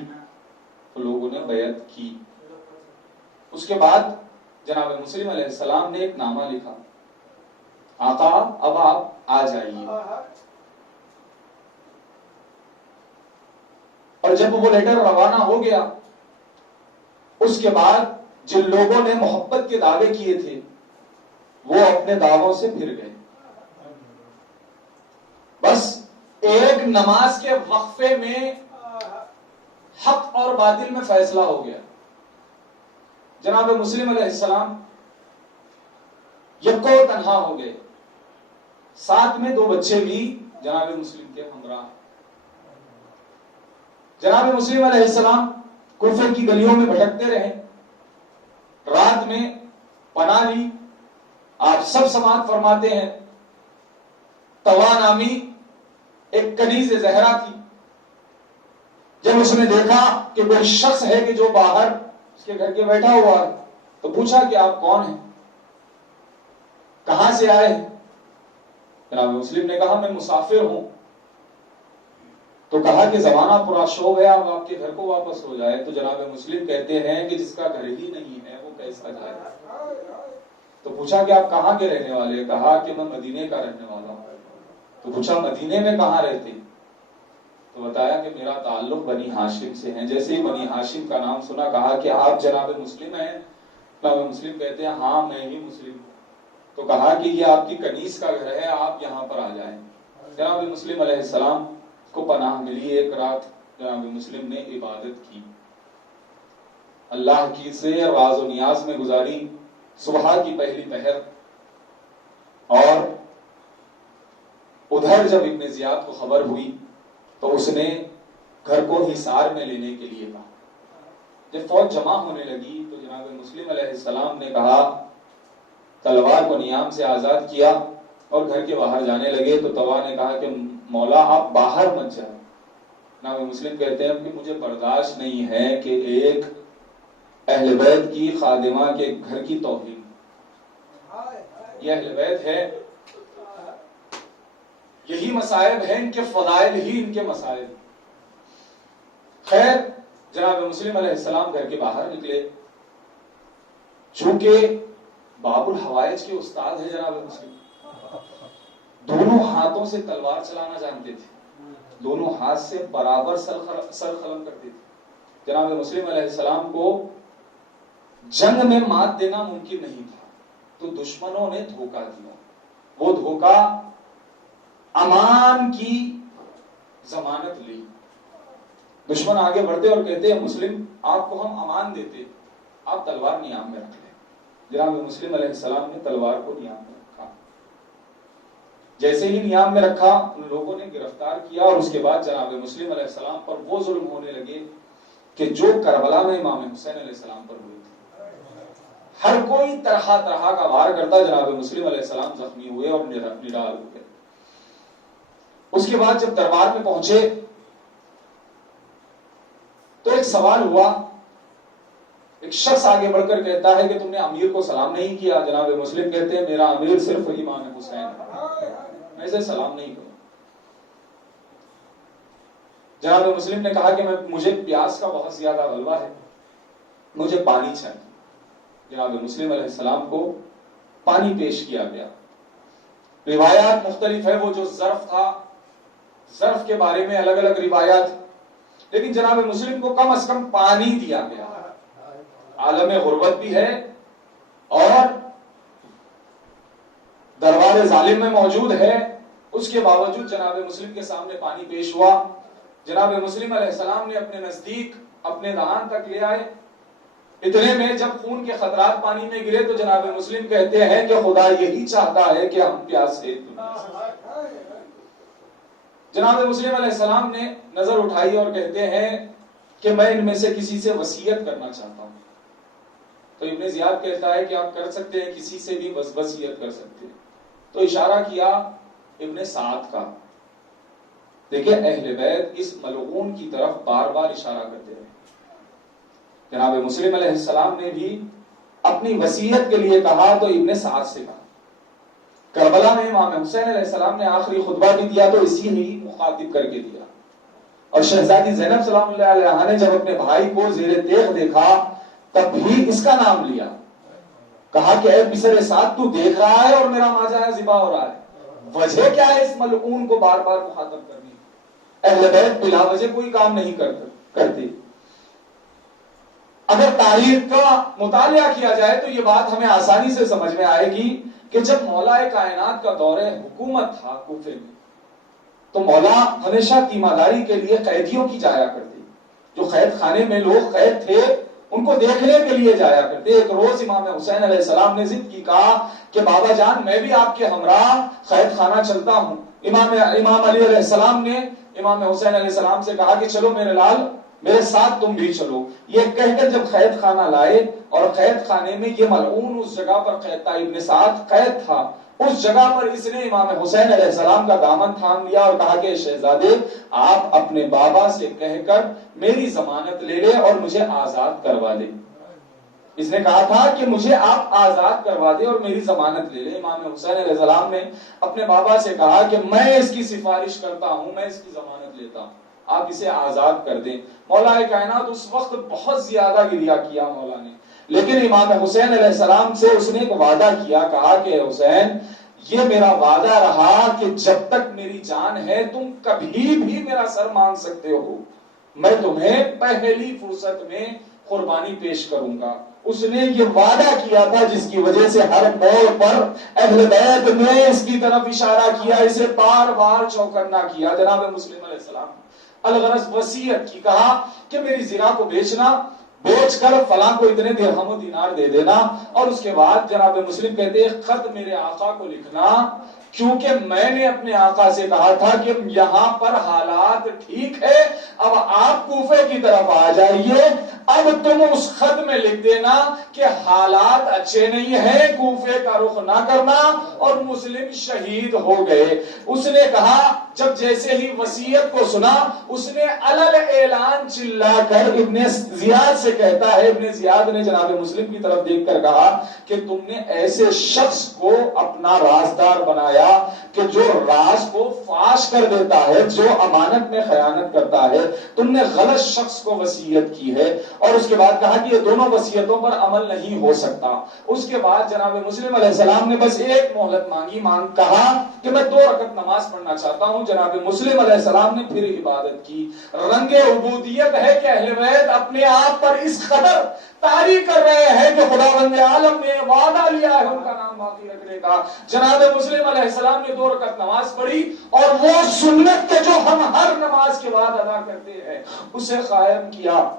تو لوگوں نے بیعت کی۔ اس کے بعد جناب مسلم علیہ السلام نے ایک نامہ لکھا، آقا اب آپ آ جائیے۔ اور جب وہ لیٹر روانہ ہو گیا، اس کے بعد جن لوگوں نے محبت کے دعوے کیے تھے وہ اپنے دعووں سے پھر گئے۔ بس ایک نماز کے وقفے میں حق اور باطل میں فیصلہ ہو گیا۔ جناب مسلم علیہ السلام یکو تنہا ہو گئے، ساتھ میں 2 بچے بھی جناب مسلم کے ہمراہ۔ جناب مسلم علیہ السلام کوفے کی گلیوں میں بھٹکتے رہے، رات میں پناہ لی۔ آپ سب سماعت فرماتے ہیں، طوا نامی ایک کنیز زہرا تھی، جب اس نے دیکھا کہ کوئی شخص ہے کہ جو باہر اس کے گھر کے بیٹھا ہوا ہے تو پوچھا کہ آپ کون ہیں، کہاں سے آئے ہیں؟ جناب مسلم نے کہا میں مسافر ہوں۔ تو کہا کہ زمانہ پورا شو گیا، اب آپ کے گھر کو واپس ہو جائے۔ تو جناب مسلم کہتے ہیں کہ جس کا گھر ہی نہیں ہے وہ کیسا جائے؟ تو پوچھا کہ آپ کہاں کے رہنے والے؟ کہا کہ میں مدینے کا رہنے والا ہوں۔ تو پوچھا مدینے میں کہاں رہتے؟ تو بتایا کہ میرا تعلق بنی ہاشم سے ہے۔ جیسے ہی بنی ہاشم کا نام سنا کہا کہ آپ جناب مسلم ہیں؟ جناب مسلم کہتے ہیں ہاں میں ہی مسلم ہوں۔ تو کہا کہ یہ آپ کی کنیز کا گھر ہے، آپ یہاں پر آ جائیں۔ جناب مسلم علیہ السلام کو پناہ ملی۔ ایک رات جناب مسلم نے عبادت کی، اللہ کی سے راز و نیاز میں گزاری، صبح کی پہلی پہر۔ اور ادھر جب ابن زیاد کو خبر ہوئی تو اس نے گھر کو حصار میں لینے کے لیے کہا۔ جب فوج جمع ہونے لگی تو جناب مسلم علیہ السلام نے کہا، تلوار کو نیام سے آزاد کیا اور گھر کے باہر جانے لگے تو طوا نے کہا کہ مولا آپ باہر مت جائیں۔ جناب مسلم کہتے ہیں کہ مجھے برداشت نہیں ہے کہ ایک اہل بیت کی خادمہ کے گھر کی توہین، یہ اہل بیت ہے، یہی مصائب ہیں، ان کے فضائل ہی ان کے مسائل۔ خیر جناب مسلم علیہ السلام گھر کے باہر نکلے، چونکہ باب الحوائج کے استاد ہے جناب مسلم، دونوں ہاتھوں سے تلوار چلانا جانتے تھے، دونوں ہاتھ سے برابر سر قلم کرتے تھے۔ جناب مسلم علیہ السلام کو جنگ میں مات دینا ممکن نہیں تھا تو دشمنوں نے دھوکہ دیا۔ وہ دھوکہ امان کی ضمانت لی۔ دشمن آگے بڑھتے اور کہتے ہیں مسلم آپ کو ہم امان دیتے، آپ تلوار نیام میں رکھ لیں۔ جناب مسلم علیہ السلام نے تلوار کو نیام میں رکھا۔ جیسے ہی نیام میں رکھا ان لوگوں نے گرفتار کیا، اور اس کے بعد جناب مسلم علیہ السلام پر وہ ظلم ہونے لگے کہ جو کربلا میں امام حسین علیہ السلام پر ہوئے تھے۔ ہر کوئی طرح طرح کا وار کرتا، جناب مسلم علیہ السلام زخمی ہوئے اور نڈال ہو گئے۔ اس کے بعد جب دربار میں پہنچے تو ایک سوال ہوا، ایک شخص آگے بڑھ کر کہتا ہے کہ تم نے امیر کو سلام نہیں کیا. جناب مسلم کہتے ہیں میرا امیر صرف امام حسین ہے، میں اسے سلام نہیں کروں. جناب مسلم نے کہا کہ مجھے پیاس کا بہت زیادہ غلبہ ہے، مجھے پانی چاہیے. جناب مسلم علیہ السلام کو پانی پیش کیا گیا. روایات مختلف ہے، وہ جو ظرف تھا، ظرف کے بارے میں الگ الگ روایات، لیکن جناب مسلم کو کم از کم پانی دیا گیا. عالم غربت بھی ہے اور دربار ظالم میں موجود ہے، اس کے باوجود جناب مسلم کے سامنے پانی پیش ہوا. جناب مسلم علیہ السلام نے اپنے نزدیک اپنے دہان تک لے آئے. اتنے میں جب خون کے خطرات پانی میں گرے تو جناب مسلم کہتے ہیں کہ خدا یہی چاہتا ہے کہ ہم پیاسے. جناب مسلم علیہ السلام نے نظر اٹھائی اور کہتے ہیں کہ میں ان میں سے کسی سے وصیت کرنا چاہتا ہوں. تو ابن زیاد کہتا ہے کہ آپ کر سکتے ہیں، کسی سے بھی وصیت کر سکتے ہیں. تو اشارہ کیا ابن سعد کا. دیکھیں اہل بیت اس ملعون کی طرف بار بار اشارہ کرتے رہے. جناب مسلم علیہ السلام نے بھی اپنی وصیت کے لیے کہا تو ابن سعد سے کہا. کربلا میں امام حسین علیہ السلام نے آخری خطبہ بھی دیا تو اسی ہی مخاطب کر کے دیا. اور شہزادی زینب سلام اللہ علیہا نے جب اپنے بھائی کو زیر تیغ دیکھا تب بھی اس کا نام لیا. کہا کہ اے پسر سعد تو دیکھ رہا ہے اور میرا ماجا ہے ذبح ہو رہا ہے، وجہ کیا ہے اس ملعون کو بار بار مخاطب کرنی؟ اہل بیت بلا وجہ کوئی کام نہیں کرتے. اگر تاریخ کا مطالعہ کیا جائے تو یہ بات ہمیں آسانی سے سمجھ میں آئے گی کہ جب مولا کائنات کا دور حکومت تھا کوفے میں تو مولا ہمیشہ تیمارداری کے لیے قیدیوں کی جایا کرتے. جو قید خانے میں لوگ قید تھے ان کو دیکھنے کے لیے جایا کرتے. ایک روز امام حسین علیہ السلام نے ضد کی، کہا کہ بابا جان میں بھی آپ کے ہمراہ قید خانہ چلتا ہوں. امام علی علیہ السلام نے امام حسین علیہ السلام سے کہا کہ چلو میرے لال میرے ساتھ تم بھی چلو. یہ کہہ کر جب قید خانہ لائے اور قید خانے میں یہ ملعون اس جگہ پر قید تھا، ابن سعد قید تھا، اس جگہ پر اس نے امام حسین علیہ السلام کا دامن تھام لیا اور کہا کہ شہزادے آپ اپنے بابا سے کہہ کر میری ضمانت لے لے اور مجھے آزاد کروا دے. اس نے کہا تھا کہ مجھے آپ آزاد کروا دے اور میری ضمانت لے لے. امام حسین علیہ السلام نے اپنے بابا سے کہا کہ میں اس کی سفارش کرتا ہوں، میں اس کی ضمانت لیتا ہوں، آپ اسے آزاد کر دیں. مولا کائنات اس وقت بہت زیادہ گریہ کیا مولا نے، لیکن امام حسین علیہ السلام سے اس نے ایک وعدہ کیا. کہا کہ حسین یہ میرا وعدہ رہا کہ جب تک میری جان ہے تم کبھی بھی میرا سر مانگ سکتے ہو، میں تمہیں پہلی فرصت میں قربانی پیش کروں گا. اس نے یہ وعدہ کیا تھا جس کی وجہ سے ہر موڑ پر اہل بیت نے اس کی طرف اشارہ کیا، اسے بار بار چوکنا کیا. جناب مسلم علیہ السلام الغرض وصیت کی، کہا کہ میری زرا کو بیچ کر فلاں کو اتنے درہم و دینار دے دینا. اور اس کے بعد جناب مسلم کہتے ہیں خط میرے آقا کو لکھنا، کیونکہ میں نے اپنے آقا سے کہا تھا کہ یہاں پر حالات ٹھیک ہے، اب آپ کوفے کی طرف آ جائیے. اب تم اس خط میں لکھ دینا کہ حالات اچھے نہیں ہیں، کوفے کا رخ نہ کرنا، اور مسلم شہید ہو گئے. اس نے کہا جب جیسے ہی وصیت کو سنا اس نے علل اعلان چلا کر ابن زیاد سے کہتا ہے، ابن زیاد نے جناب مسلم کی طرف دیکھ کر کہا کہ تم نے ایسے شخص کو اپنا رازدار بنایا کہ جو راز کو فاش کر دیتا ہے، جو امانت میں خیانت کرتا ہے. تم نے غلط شخص کو وصیت کی ہے. اور اس کے بعد کہا کہ یہ دونوں وصیتوں پر عمل نہیں ہو سکتا. اس کے بعد جناب مسلم علیہ السلام نے بس ایک مہلت کہا کہ میں 2 رکعت نماز پڑھنا چاہتا ہوں. جناب مسلم علیہ السلام نے پھر عبادت کی. رنگ عبودیت ہے کہ اہل بیت اپنے آپ پر اس قدر طاری کر رہے ہیں کہ خداوند عالم نے وعدہ لیا ہے ان کا نام باقی رکھنے کا. جناب مسلم علیہ السلام نے 2 رکعت نماز پڑھی اور وہ سنت کے جو ہم ہر نماز کے بعد ادا کرتے ہیں اسے قائم کیا.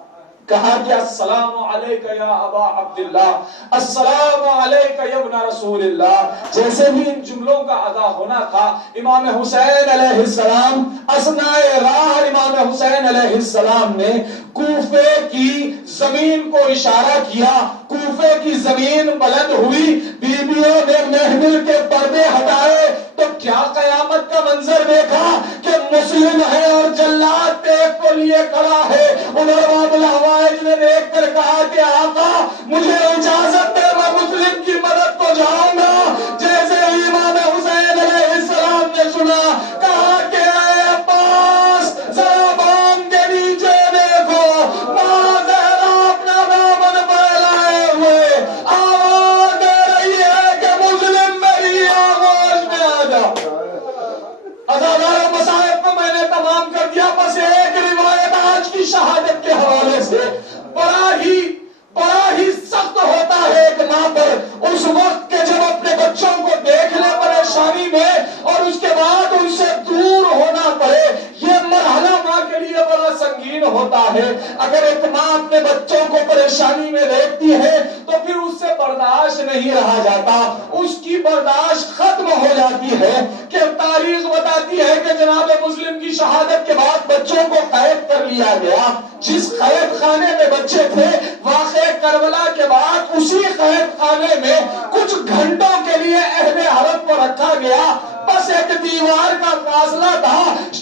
کہا کہ السلام علیک یا ابا عبداللہ، السلام علیک یا ابن رسول اللہ. جیسے بھی ان جملوں کا ادا ہونا تھا امام حسین علیہ السلام اثنائے راہ امام حسین علیہ السلام نے کوفے کی زمین کو اشارہ کیا. کوفے کی زمین بلند ہوئی، بیویوں نے محمل کے پردے ہٹائے تو کیا قیامت کا منظر دیکھا کہ مسلم ہے اور جلاد ٹیپ کو لیے کھڑا ہے. عمر بن الحوائج نے دیکھ کر کہا کہ آقا مجھے اجازت دے میں مسلم کی مدد کو جاؤں گا. جیسے امام حسین علیہ السلام نے سنا کہا کہ اے عباس ذرا بام کے نیچے دیکھو. ماں زہرا اپنا دامن پھیلائے ہوئے آواز دے رہی ہے کہ مسلم میری آغوش میں آ جا. عزادار مصائب کو میں نے تمام کر دیا. بس ایک روایت آج کی شہادت کے حوالے سے بڑا ہی سخت ہوتا ہے ایک ماں پر اس وقت کے جب اپنے بچوں کو دیکھ لے پریشانی میں اور اس کے بعد ان سے دور ہونا پڑے. یہ مرحلہ ماں کے لیے بڑا سنگین ہوتا ہے. اگر ایک ماں اپنے بچوں کو پریشانی میں دیکھتی ہے تو پھر اس سے برداشت نہیں رہا جاتا. اس کی برداشت ختم ہو جاتی ہے. کہ تاریخ بتاتی ہے کہ جناب مسلم کی شہادت کے بعد بچوں کو قید کر لیا گیا. جس قید خانے میں بچے تھے واقع کربلا کے بعد اسی قید خانے میں کچھ گھنٹوں کے لیے اہل حرم کو رکھا گیا. بس ایک دیوار کا فاصلہ تھا.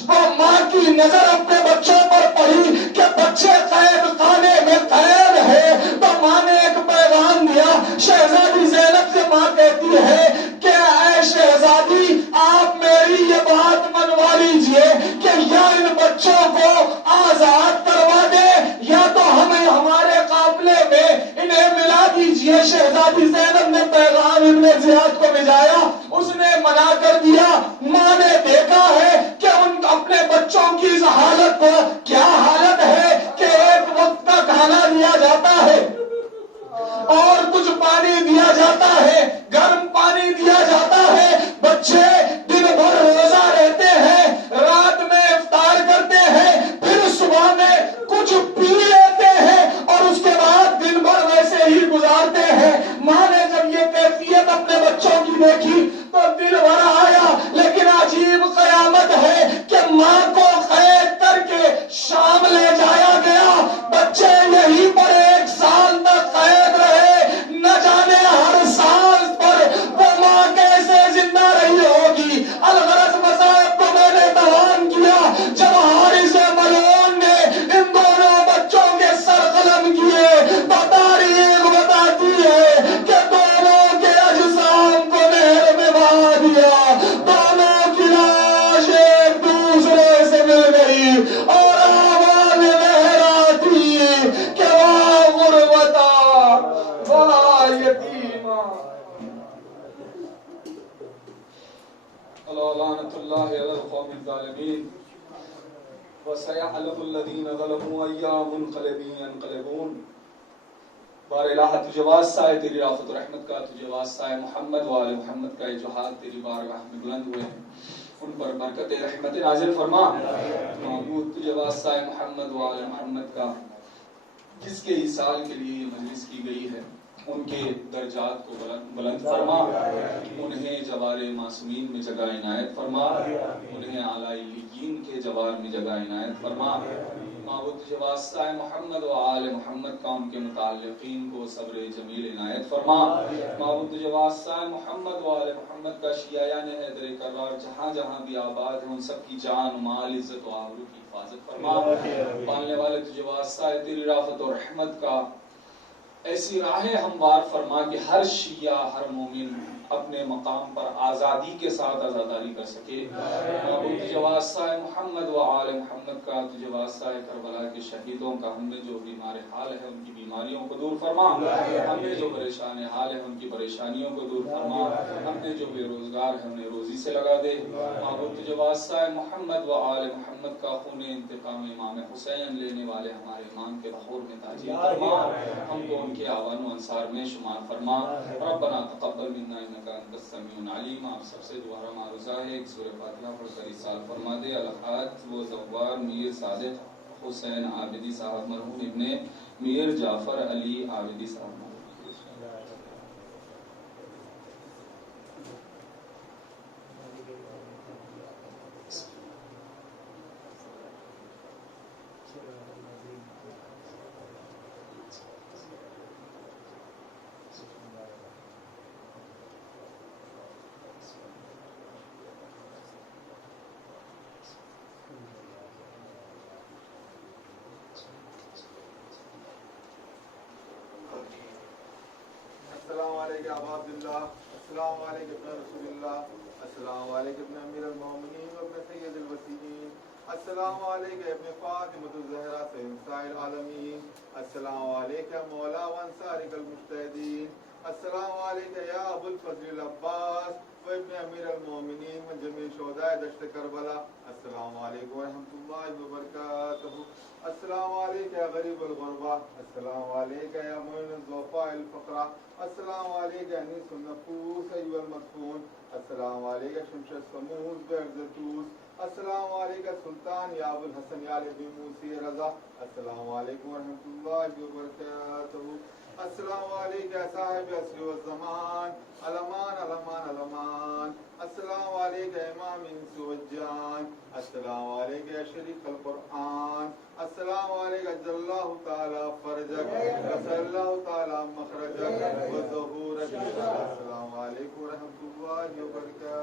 وہ ماں کی نظر اپنے بچوں پر پڑی کہ بچے قید خانے میں قید ہے تو ماں نے ایک پیغام دیا. شہزادی زینب سے ماں کہتی ہے کہ اے شہزادی آپ میری یہ بات منوا لیجئے کہ یا ان بچوں کو آزاد کروا دے یا تو ہمیں ہمارے قافلے میں انہیں ملا دیجئے. شہزادی زینب نے پیغام ابن زیاد کو بھیجایا. اس نے منع کر دیا. ماں نے دیکھا ہے کہ ان اپنے بچوں کی اس حالت کو کیا حالت ہے کہ ایک وقت کا کھانا دیا جاتا ہے اور کچھ پانی دیا جاتا ہے, گرم پانی دیا جاتا ہے. بچے دن بھر روزہ رہتے ہیں, رات میں افطار کرتے ہیں, پھر صبح میں کچھ پی لیتے ہیں اور اس کے بعد دن بھر ویسے ہی گزارتے ہیں. ماں نے جب یہ کیفیت اپنے بچوں کی دیکھی تو دل بھر آیا. لیکن عجیب قیامت ہے کہ ماں کو قید کر کے شام لے جایا گیا. بچے یہیں پر 1 سال تک قید رہے. نہ جانے ہر سال پر وہ ماں کیسے زندہ رہی ہوگی. الغرض مصائب کو میں نے بیان کیا. جب حارث ملعون نے ان دونوں بچوں کے سر قلم کیے تو تاریخ بتاتی ہے کہ دونوں کے اجسام کو نہر میں بہا دیا. دونوں کی لاش ایک دوسرے سے مل گئی اور آواز لہراتی کہ واہ غربتا واہ یتیما. لعنت اللہ علی القوم الظالمین وسيعلم الذين ظلموا أيّ منقلب ينقلبون. بار الہ تجھے واسطہ ہے تیری رافت و رحمت کا, تجھے واسطہ ہے محمد و آل محمد کا. جو ہاتھ تیری بارگاہ میں بلند ہوئے ہیں ان پر برکت رحمت نازل فرما. معبود تجھے واسطہ ہے محمد و آل محمد کا. جس کے ایصال کے لیے یہ مجلس کی گئی ہے ان کے درجات کو بلند فرما. انہیں جوار معصومین میں جگہ عنایت فرما. انہیں اعلیٰ علیین کے جوار میں جگہ عنایت فرما. معبود تجھے واسطہ ہے محمد و آل محمد کا ان کے متعلقین کو صبر جمیل عنایت فرما. معبود تجھے واسطہ ہے محمد و آل محمد کا شیعیان حیدر کرار جہاں جہاں بھی آباد ہیں ان سب کی جان و مال عزت و آبرو کی حفاظت فرما. پالنے والے تجھے واسطہ ہے تیری رافت و رحمت کا ایسی راہیں ہموار فرما کہ ہر شیعہ ہر مومن اپنے مقام پر آزادی کے ساتھ آزاداری کر سکے. معبود تجھے واسطہ ہے محمد و آل محمد کا, تجھے واسطہ ہے کربلا کے شہیدوں کا. ہم میں جو بیمار حال ہے ان کی بیماریوں کو دور فرما. ہم میں جو پریشان حال ہے ان کی پریشانیوں کو دور فرما. ہم نے جو بے روزگار ہے انہیں روزی سے لگا دے. معبود تجھے واسطہ ہے محمد و آل محمد کا خون انتقام امام حسین لینے والے ہمارے امام کے بخور میں تاجیل فرما. ہم کو ان کے آوان و انصار میں شمار فرما. ربنا تقبل منا انک انت السمیع العلیم. آپ سب سے دوبارہ معروضہ ہے ایک سورہ فاتحہ پڑھ کر اصال فرما دے. الحاج و زوار میر صادق حسین عابدی صاحب مرحوم ابن میر جعفر علی عابدی صاحب. یا ابا عبداللہ، السلام علیکم ابن رسول اللہ، السلام علیکم ابن امیر المومنین وابن سید الوسیین، السلام علیکم ابن فاطمۃ الزہرا سید نساء العالمین، السلام علیکم مولا وانصارک المجتہدین، السلام علیکم یا ابو الفضل العباس و ابن امیر المومنین من جمیع شہداء دشت کربلا، السلام علیکم ورحمۃ اللہ وبرکاتہ، السلام علیکم یا غریب الغربا، السلام علیکم یا معین الضعفاء الفقراء، السلام علیکم یا انیس النفوس ایها المدفون، السلام علیکم شمش السموس بعرض الطوس، السلام علیکم سلطان یا ابو الحسن یا علی بن موسی رضا، السلام علیکم ورحمۃ اللہ وبرکاتہ، السلام علیکم یا صاحب عصر والزمان، علمان علمان علمان، السلام علیکم امام انس والجان، السلام علیکم یا شریف القرآن، السلام علیکم اجل اللہ تعالی فرجک وصل اللہ تعالی مخرجک وظہورک، السلام علیکم ورحمۃ اللہ وبرکاتہ۔